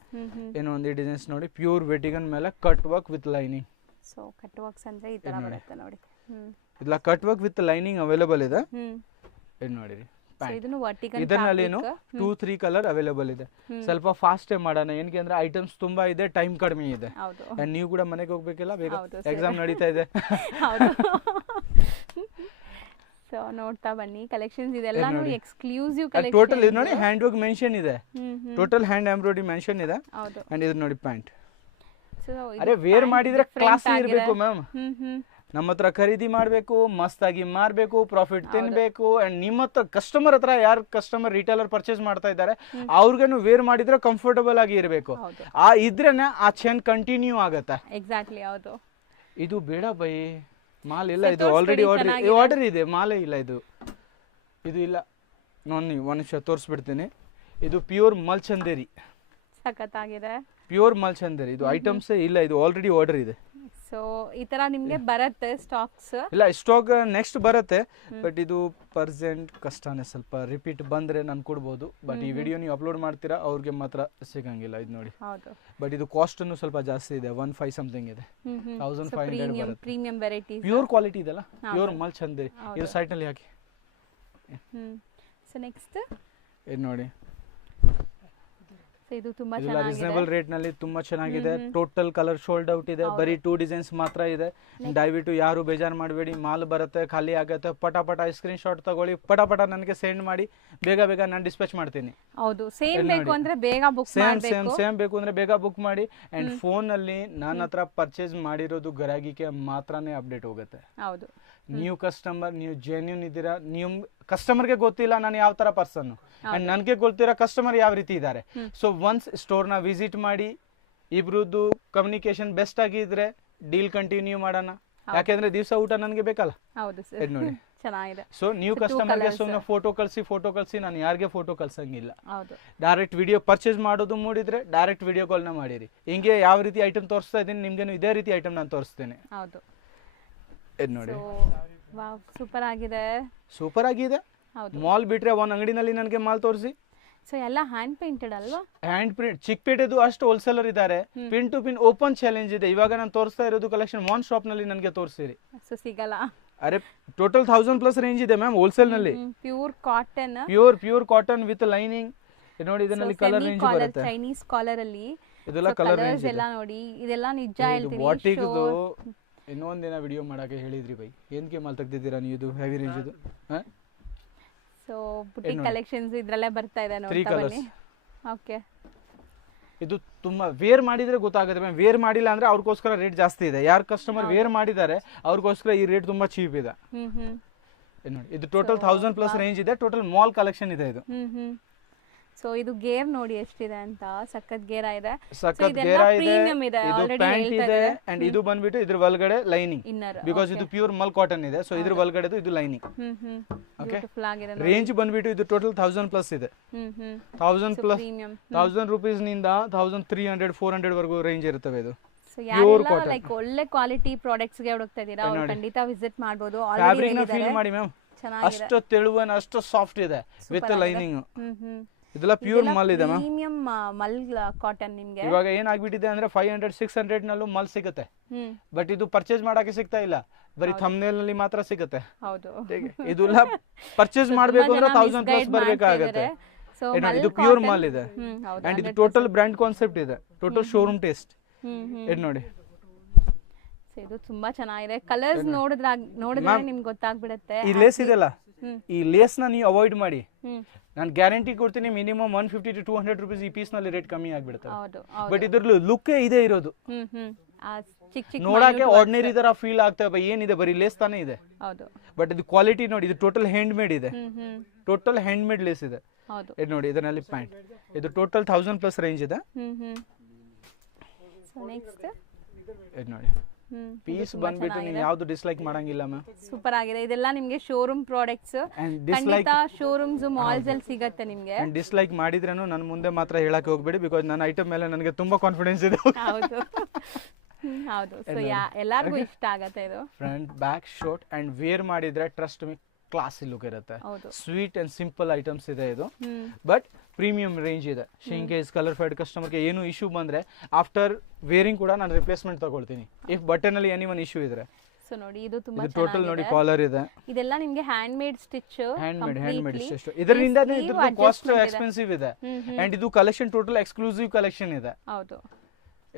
ಏನೋ ಒಂದು ಡಿಸೈನ್ಸ್ ನೋಡಿ, ಪ್ಯೂರ್ ವೆಟಿಗನ್ ಮೇಲೆ cut work with lining. So cut works ಅಂದ್ರೆ ಈ ತರ ಬರುತ್ತೆ ನೋಡಿ. ಇದೆಲ್ಲ cut work with lining available ಇದೆ. ಇದು ನೋಡಿರಿ, ಇದರಲ್ಲಿ 2-3 ಕಲರ್ ಅವೈಲೇಬಲ್ ಇದೆ. ಸ್ವಲ್ಪ ಫಾಸ್ಟ್ ಮಾಡೋಣ, ಏನಕ್ಕೆ ಅಂದ್ರೆ ಐಟಮ್ಸ್ ತುಂಬಾ ಇದೆ, ಟೈಮ್ ಕಡಿಮೆ ಇದೆ. ನೀವು ಕೂಡ ಮನೆಗೆ ಹೋಗ್ಬೇಕಿಲ್ಲ, ಬೇಗ ಎಕ್ಸಾಮ್ ನಡೀತಾ ಇದೆ. ಸೊ ನೋಡ್ತಾ ಬನ್ನಿ, ಕಲೆಕ್ಷನ್ಸ್ ಇದೆಲ್ಲ ಎಕ್ಸ್ಕ್ಲೂಸಿವ್ ಕಲೆಕ್ಷನ್. ಟೋಟಲ್ ಇದು ನೋಡಿ ಹ್ಯಾಂಡ್ ವರ್ಕ್ ಮೆನ್ಷನ್ ಇದೆ, ಟೋಟಲ್ ಹ್ಯಾಂಡ್ ಎಂಬ್ರಾಯ್ಡರಿ ಮೆನ್ಷನ್ ಇದೆ. ಅಂಡ್ ಇದು ನೋಡಿ ಪ್ಯಾಂಟ್. ಅರೆ ವೇರ್ ಮಾಡಿದ್ರೆ ಕ್ಲಾಸಿ ಇರಬೇಕು ಮ್ಯಾಮ್. ನಮ್ಮ ಹತ್ರ ಖರೀದಿ ಮಾಡಬೇಕು, ಮಸ್ತಾಗಿ ಮಾರಬೇಕು, ಪ್ರಾಫಿಟ್ ತಿನ್ಬೇಕು. ಅಂಡ್ ನಿಮ್ಮ ಹತ್ರ ಕಸ್ಟಮರ್ ಹತ್ರ ಯಾರು ಕಸ್ಟಮರ್ ರಿಟೇಲರ್ ಪರ್ಚೇಸ್ ಮಾಡ್ತಾ ಇದ್ದಾರೆ ಅವ್ರಿಗೇನು ವೇರ್ ಮಾಡಿದ್ರೆ ಕಂಫರ್ಟಬಲ್ ಆಗಿ ಇರಬೇಕು. ಆ ಇದ್ರೇನೆ ಆ ಚೈನ್ ಕಂಟಿನ್ಯೂ ಆಗತ್ತೆ. ಎಕ್ಸಾಕ್ಟ್ಲಿ. ಹೌದು. ಇದು ಬೇಡ ಬೈ, ಮಾಲ್ ಇಲ್ಲ, ಇದು ಆಲ್ರೆಡಿ ಆರ್ಡರ್ ಇದೆ, ಮಾಲೇ ಇಲ್ಲ. ಇದು ಇಲ್ಲ, ನಾನು ಒಂದು ನಿಮಿಷ ತೋರಿಸ್ಬಿಡ್ತೀನಿ. ಇದು ಪ್ಯೂರ್ ಮಲ್ಚಂದೇರಿ, ಸಖತ್ತಾಗಿದೆ. ಪ್ಯೂರ್ ಮಲ್ಚಂದೇರಿ. ಇದು ಐಟಮ್ಸ್ ಇಲ್ಲ, ಇದು ಆಲ್ರೆಡಿ ಆರ್ಡರ್ ಇದೆ. ಸೊ ಈ ತರ ನಿಮ್ಗೆ ಬರುತ್ತೆ ಸ್ಟಾಕ್ಸ್? ಇಲ್ಲ, ಸ್ಟಾಕ್ ನೆಕ್ಸ್ಟ್ ಬರುತ್ತೆ, ಬಟ್ ಇದು ಪ್ರೆಸೆಂಟ್ ಕಷ್ಟನೇ. ಸ್ವಲ್ಪ ರಿಪೀಟ್ ಬಂದ್ರೆ ನಾನು ಕೊಡ್ಬೋದು, ಬಟ್ ಈ ವಿಡಿಯೋ ನೀವು ಅಪ್ಲೋಡ್ ಮಾಡ್ತೀರಾ ಅವ್ರಿಗೆ ಮಾತ್ರ ಸಿಗಂಗಿಲ್ಲ. ಇದು ನೋಡಿ, ಬಟ್ ಇದು ಕಾಸ್ಟ್ ಸ್ವಲ್ಪ ಜಾಸ್ತಿ ಇದೆ, 1500 ಸಮಥಿಂಗ್ ಇದೆ, 1500 ಬರುತ್ತೆ. ಪ್ರೀಮಿಯಂ ವೆರೈಟೀಸ್, ಪ್ಯೂರ್ ಕ್ವಾಲಿಟಿ ಇದೆಲ್ಲ, ಪ್ಯೂರ್ ಮಲ್ಚಂದೇರಿ. ಇದು ಸೈಟ್ ನಲ್ಲಿ ಹಾಕಿ. ಸೊ ನೆಕ್ಸ್ಟ್ ಇದು ನೋಡಿ, ಇದು ತುಂಬಾ ರೀಸನಬಲ್ ರೇಟ್ ನಲ್ಲಿ ತುಂಬಾ ಚೆನ್ನಾಗಿದೆ. ಟೋಟಲ್ ಕಲರ್ ಶೋಲ್ಡ್ ಔಟ್ ಇದೆ, ಬರೀ 2 ಡಿಸೈನ್ಸ್ ಮಾತ್ರ ಇದೆ. ದಯವಿಟ್ಟು ಯಾರು ಬೇಜಾರು ಮಾಡಬೇಡಿ, ಮಾಲ್ ಬರುತ್ತೆ, ಖಾಲಿ ಆಗುತ್ತೆ, ಪಟಾಪಟ ಸ್ಕ್ರೀನ್ ಶಾಟ್ ತಗೊಳ್ಳಿ, ಪಟಾಪಟ ನನಗೆ ಸೆಂಡ್ ಮಾಡಿ, ಬೇಗ ಬೇಗ ನಾನು ಡಿಸ್ಪ್ಯಾಚ್ ಮಾಡ್ತೀನಿ. ಹೌದು, ಸೇಮ್ ಬೇಕು ಅಂದ್ರೆ ಬೇಗ ಬುಕ್ ಮಾಡಬೇಕು, ಸೇಮ್ ಬೇಕು ಅಂದ್ರೆ ಬೇಗ ಬುಕ್ ಮಾಡಿ. ಅಂಡ್ ಫೋನ್ ಅಲ್ಲಿ ನನ್ನ ಹತ್ರ ಪರ್ಚೇಸ್ ಮಾಡಿರೋದು ಗ್ರಾಹಕಿಗೆ ಮಾತ್ರನೇ ಅಪ್ಡೇಟ್ ಹೋಗುತ್ತೆ. ಹೌದು, ನೀವು ಕಸ್ಟಮರ್, ನೀವು ಜೆನ್ಯೂನ್ ಇದ್ದೀರಾ, ನೀವು ಕಸ್ಟಮರ್ಗೆ ಗೊತ್ತಿಲ್ಲ ನಾನು ಯಾವ ತರ ಪರ್ಸನ್, ಅಂಡ್ ನನಗೆ ಗೊತ್ತಿರೋ ಕಸ್ಟಮರ್ ಯಾವ ರೀತಿ ಇದ್ದಾರೆ. ಸೊ ಒನ್ಸ್ ಸ್ಟೋರ್ನ ವಿಸಿಟ್ ಮಾಡಿ, ಇಬ್ರದ್ದು ಕಮ್ಯುನಿಕೇಶನ್ ಬೆಸ್ಟ್ ಆಗಿದ್ರೆ ಡೀಲ್ ಕಂಟಿನ್ಯೂ ಮಾಡೋಣ. ಯಾಕೆಂದ್ರೆ ದಿವಸ ಊಟ ನನಗೆ ಬೇಕಲ್ಲ. ಹೌದು ಸರ್, ನೋಡಿ ಚೆನ್ನಾಗಿದೆ. ಸೊ ನೀವು ಕಸ್ಟಮರ್ಗೆ ಸುಮ್ಮನೆ ಫೋಟೋ ಕಳಿಸಿ ನಾನು ಯಾರಿಗೆ ಫೋಟೋ ಕಳ್ಸಂಗಿಲ್ಲ. ಹೌದು, ಡೈರೆಕ್ಟ್ ವಿಡಿಯೋ ಪರ್ಚೇಸ್ ಮಾಡೋದು ಮೂಡಿದ್ರೆ ಡೈರೆಕ್ಟ್ ವಿಡಿಯೋ ಕಾಲ್ನ ಮಾಡಿರಿ. ಹಿಂಗೆ ಯಾವ ರೀತಿ ಐಟಮ್ ತೋರಿಸ್ತಾ ಇದ್ದೀನಿ ನಿಮ್ಗೇನು ಇದೇ ರೀತಿ ಐಟಮ್ ನಾನು ತೋರಿಸ್ತೇನೆ. ಹೌದು, ಇದು ನೋಡಿ, ವಾವ್, ಸೂಪರ್ ಆಗಿದೆ. ಸೂಪರ್ ಆಗಿದೆ. ಮಾಲ್ ಬಿಟ್ರೆ ಒಂದ್ ಅಂಗಡಿನಲ್ಲಿ ನನಗೆ ಮಾಲ್ ತೋರಿಸಿ. ಸೊ ಎಲ್ಲ ಹ್ಯಾಂಡ್ ಪೇಂಟೆಡ್ ಅಲ್ವಾ? Hand print. ಚಿಕ್ಕಪೇಟೆದು ಅಷ್ಟು ಹೋಲ್ಸೇಲರ್ ಇದ್ದಾರೆ, pin to pin open challenge ಇದೆ. ಇವಾಗ ನಾನು ತೋರಿಸ್ತಾ ಇರೋದು ಕಲೆಕ್ಷನ್ ಮಾನ್ ಶಾಪ್ ನಲ್ಲಿ ನನಗೆ ತೋರಿಸಿರಿ. ಸೊ ಸಿಗಲ್ಲ. ಅರೆ ಟೋಟಲ್ 1000+ ರೇಂಜ್ ಇದೆ ಮ್ಯಾಮ್ ಹೋಲ್ಸೇಲ್ ನಲ್ಲಿ. Pure cotton, pure cotton with lining. ನೋಡಿ, ಇದರಲ್ಲಿ ಕಲರ್ ರೇಂಜ್ ಬರುತ್ತೆ. ಚೈನೀಸ್ ಕಾಲರ್ ಅಲ್ಲಿ ಇದೆಲ್ಲ ಕಲರ್ ರೇಂಜ್ ಎಲ್ಲ ನೋಡಿ, ಇದೆಲ್ಲ ನಿಜ ಹೇಳ್ತೀನಿ. ಬಾಟಿಕ್ದು ಇನ್ನೊಂದಿನ ವಿಡಿಯೋ ಮಾಡಕ್ಕೆ ಹೇಳಿದ್ರಿ ಬೈ, ಏನಕ್ಕೆ ಮಾಲ್ ತೆಗ್ದಿದ್ದೀರಾ ನೀವು? ಇದು ಹೆವಿ ರೇಂಜ್ ಇದು. ಸೊ ಬುಟಿಕ್ ಕಲೆಕ್ಷನ್ಸ್ ಇದ್ರಲ್ಲೇ ಬರ್ತಾ ಇದೆ ನೋಡಿ. 3 ಕಲರ್ಸ್. ಓಕೆ, ಇದು ತುಂಬಾ ವೇರ್ ಮಾಡಿದ್ರೆ ಗೊತ್ತಾಗುತ್ತೆ ಮ್ಯಾಮ್. ವೇರ್ ಮಾಡಿಲ್ಲ ಅಂದ್ರೆ ಅವ್ರಿಗೋಸ್ಕರ ರೇಟ್ ಜಾಸ್ತಿ ಇದೆ. ಯಾರು ಕಸ್ಟಮರ್ ವೇರ್ ಮಾಡಿದ್ದಾರೆ ಅವ್ರಿಗೋಸ್ಕರ ಈ ರೇಟ್ ತುಂಬಾ ಚೀಪ್ ಇದೆ. ನೋಡಿ, ಇದು ಟೋಟಲ್ 1000+ ರೇಂಜ್ ಇದೆ. ಟೋಟಲ್ ಮಾಲ್ ಕಲೆಕ್ಷನ್ ಇದೆ ಇದು. ಸೊ ಇದು ಗೇರ್ ನೋಡಿ ಎಷ್ಟಿದೆ ಅಂತ, ಸಖತ್ ಗೇರ ಇದೆ. ಸಖತ್ ಗೇರ ಇದೆ. ಇದು ಪ್ಯಾಂಟ್ ಇದೆ ಅಂಡ್ ಇದು ಬಂದ್ಬಿಟ್ಟು ಇದ್ರ ಒಳಗಡೆ ಲೈನಿಂಗ್, ಬಿಕಾಸ್ ಇದು ಪ್ಯೂರ್ ಮಲ್ ಕಾಟನ್ ಇದೆ. ಸೊ ಇದ್ರ ಒಳಗಡೆ ಇದು ಲೈನಿಂಗ್. ಓಕೆ, ರೇಂಜ್ ಬಂದ್ಬಿಟ್ಟು ಇದು ಟೋಟಲ್ 1000+ ಇದೆ. 1000 ರೂಪೀಸ್ ನಿಂದ 1300 400 ವರೆಗೂ ರೇಂಜ್ ಇರುತ್ತವೆ. ಇದು ಲೈಕ್ ಒಳ್ಳೆ ಕ್ವಾಲಿಟಿ ಪ್ರಾಡಕ್ಟ್ಸ್ ಗೆ ಹುಡುಕ್ತಾ ಇದೀರಾ, ಅವ್ರು ಖಂಡಿತ ವಿಸಿಟ್ ಮಾಡಬಹುದು. ಫ್ಯಾಬ್ರಿಕ್ ನ ಫೀಲ್ ಮಾಡಿ ಮ್ಯಾಮ್, ಅಷ್ಟು ತೆಳುವನ ಅಷ್ಟು ಸಾಫ್ಟ್ ಇದೆ ವಿತ್ ಲೈನಿಂಗ್. ಇದೆಲ್ಲ ಪ್ಯೂರ್ ಮಲ್ ಇದೆ ಮ್ಯಾಮ್, ಪ್ರೀಮಿಯಂ ಮಲ್ ಕಾಟನ್. ನಿಮಗೆ ಇವಾಗ ಏನಾಗ್ಬಿಟ್ಟಿದೆ ಅಂದ್ರೆ 500 600 ನಲ್ಲೂ ಮಲ್ ಸಿಗುತ್ತೆ, ಬಟ್ ಇದು ಪರ್ಚೇಸ್ ಮಾಡಕ್ಕೆ ಸಿಗ್ತಾ ಇಲ್ಲ, ಬರೀ ಥಂಬ್ನೇಲ್ ನಲ್ಲಿ ಮಾತ್ರ ಸಿಗುತ್ತೆ. ಹೌದು, ಇದೆಲ್ಲ ಪರ್ಚೇಸ್ ಮಾಡಬೇಕು ಅಂದ್ರೆ 1000+ ಬರಬೇಕಾಗುತ್ತೆ. ಇದು ಪ್ಯೂರ್ ಮಲ್ ಇದೆ ಅಂಡ್ ಇದು ಟೋಟಲ್ ಬ್ರ್ಯಾಂಡ್ ಕಾನ್ಸೆಪ್ಟ್ ಇದೆ, ಟೋಟಲ್ ಶೋರೂಮ್ ಟೇಸ್ಟ್. ಇದು ನೋಡಿ, ಇದು ತುಂಬಾ ಚೆನ್ನಾಗಿದೆ. ಕಲರ್ಸ್ ನೋಡಿದ್ರೆ ನಿಮ್ಗೆ ಗೊತ್ತಾಗ್ಬಿಡುತ್ತೆ. ಈ ಲೇಸ್ ಇದೆಲ್ಲ, ಈ ಲೇಸ್ ನ ನೀವು ಅವಾಯ್ಡ್ ಮಾಡಿ. ನಾನು ಗ್ಯಾರಂಟಿ ಕೊಡ್ತೀನಿ, ಮಿನಿಮಮ್ 150 to 200 ರೂಪೀಸ್ ಈ ಪೀಸ್ ನಲ್ಲಿ ರೇಟ್ ಕಮ್ಮಿ ಆಗ್ಬಿಡುತ್ತೆ. ಬಟ್ ಇದ್ರ ಲುಕ್ ಇದೆ ಇರೋದು, ನೋಡಕ್ಕೆ ಆರ್ಡಿನರಿ ತರ ಫೀಲ್ ಆಗ್ತವೆ. ಏನಿದೆ ಬರೀ ಲೇಸ್ ತಾನೇ ಇದೆ, ಬಟ್ ಇದು ಕ್ವಾಲಿಟಿ ನೋಡಿ. ಇದು ಟೋಟಲ್ ಹ್ಯಾಂಡ್ ಮೇಡ್ ಇದೆ, ಟೋಟಲ್ ಹ್ಯಾಂಡ್ ಮೇಡ್ ಲೇಸ್ ಇದೆ. ಇದು ನೋಡಿ, ಇದರಲ್ಲಿ ಪ್ಯಾಂಟ್. ಇದು ಟೋಟಲ್ 1000+ ರೇಂಜ್ ಇದೆ. ಇದು ನೋಡಿ, ಪೀಸ್ ಬಂದ್ಬಿಟ್ಟು ನೀವು ಯಾವ್ದು ಡಿಸ್ಲೈಕ್ ಮಾಡಂಗಿಲ್ಲ ಮ್ಯಾಮ್. ಸೂಪರ್ ಆಗಿದೆ. ಇದೆಲ್ಲ ನಿಮ್ಗೆ ಶೋರೂಮ್ ಪ್ರಾಡಕ್ಟ್ಸ್, ಖಂಡಿತ ಶೋರೂಮ್ಸ್ ಮಾಲ್ಸ್ ಅಲ್ಲಿ ಸಿಗುತ್ತೆ ನಿಮ್ಗೆ. ಡಿಸ್ಲೈಕ್ ಮಾಡಿದ್ರೇನು ನನ್ನ ಮುಂದೆ ಮಾತ್ರ ಹೇಳಕ್ಕೆ ಹೋಗ್ಬೇಡಿ, ಬಿಕಾಸ್ ನನ್ನ ಐಟಮ್ ಮೇಲೆ ನನಗೆ ತುಂಬಾ ಕಾನ್ಫಿಡೆನ್ಸ್ ಇದೆ. ಹೌದು ಹೌದು, ಸೊ ಎಲ್ಲರಿಗೂ ಇಷ್ಟ ಆಗತ್ತೆ ಇದು. Front back short and wear ಮಾಡಿದ್ರೆ ಟ್ರಸ್ಟ್ ಮೀ ಕ್ಲಾಸಿ ಲುಕ್ ಇರುತ್ತೆ. ಸ್ವೀಟ್ ಅಂಡ್ ಸಿಂಪಲ್ ಐಟಮ್ಸ್ ಇದೆ ಇದು, ಬಟ್ ಪ್ರೀಮಿಯಂ ರೇಂಜ್ ಇದೆ. ಶಿಂಕೇಸ್ ಕಲರ್ ಫೈಡ್ ಕಸ್ಟಮರ್ಗೆ ಏನು ಇಶ್ಯೂ ಬಂದ್ರೆ ಆಫ್ಟರ್ ವೇರಿಂಗ್ ಕೂಡ ನಾನು ರಿಪ್ಲೇಸ್ಮೆಂಟ್ ತಗೊಳ್ತೀನಿ, ಇಫ್ ಬಟನ್ ಅಲ್ಲಿ ಎನಿ ಒನ್ ಇಶ್ಯೂ ಇದ್ರೆ. ಸೊ ನೋಡಿ, ಇದು ತುಂಬಾ ಟೋಟಲ್ ನೋಡಿ ಕಾಲರ್ ಇದೆ. ಇದೆಲ್ಲ ನಿಮಗೆ hand made stitch, hand made stitch. ಇದರಿಂದ ಇದ್ರದ್ದು ಕಾಸ್ಟ್ ಎಕ್ಸ್ಪೆನ್ಸಿವ್ ಇದೆ ಅಂಡ್ ಇದು ಕಲೆಕ್ಷನ್ ಟೋಟಲ್ ಎಕ್ಸ್ಕ್ಲೂಸಿವ್ ಕಲೆಕ್ಷನ್ ಇದೆ. ಹೌದು,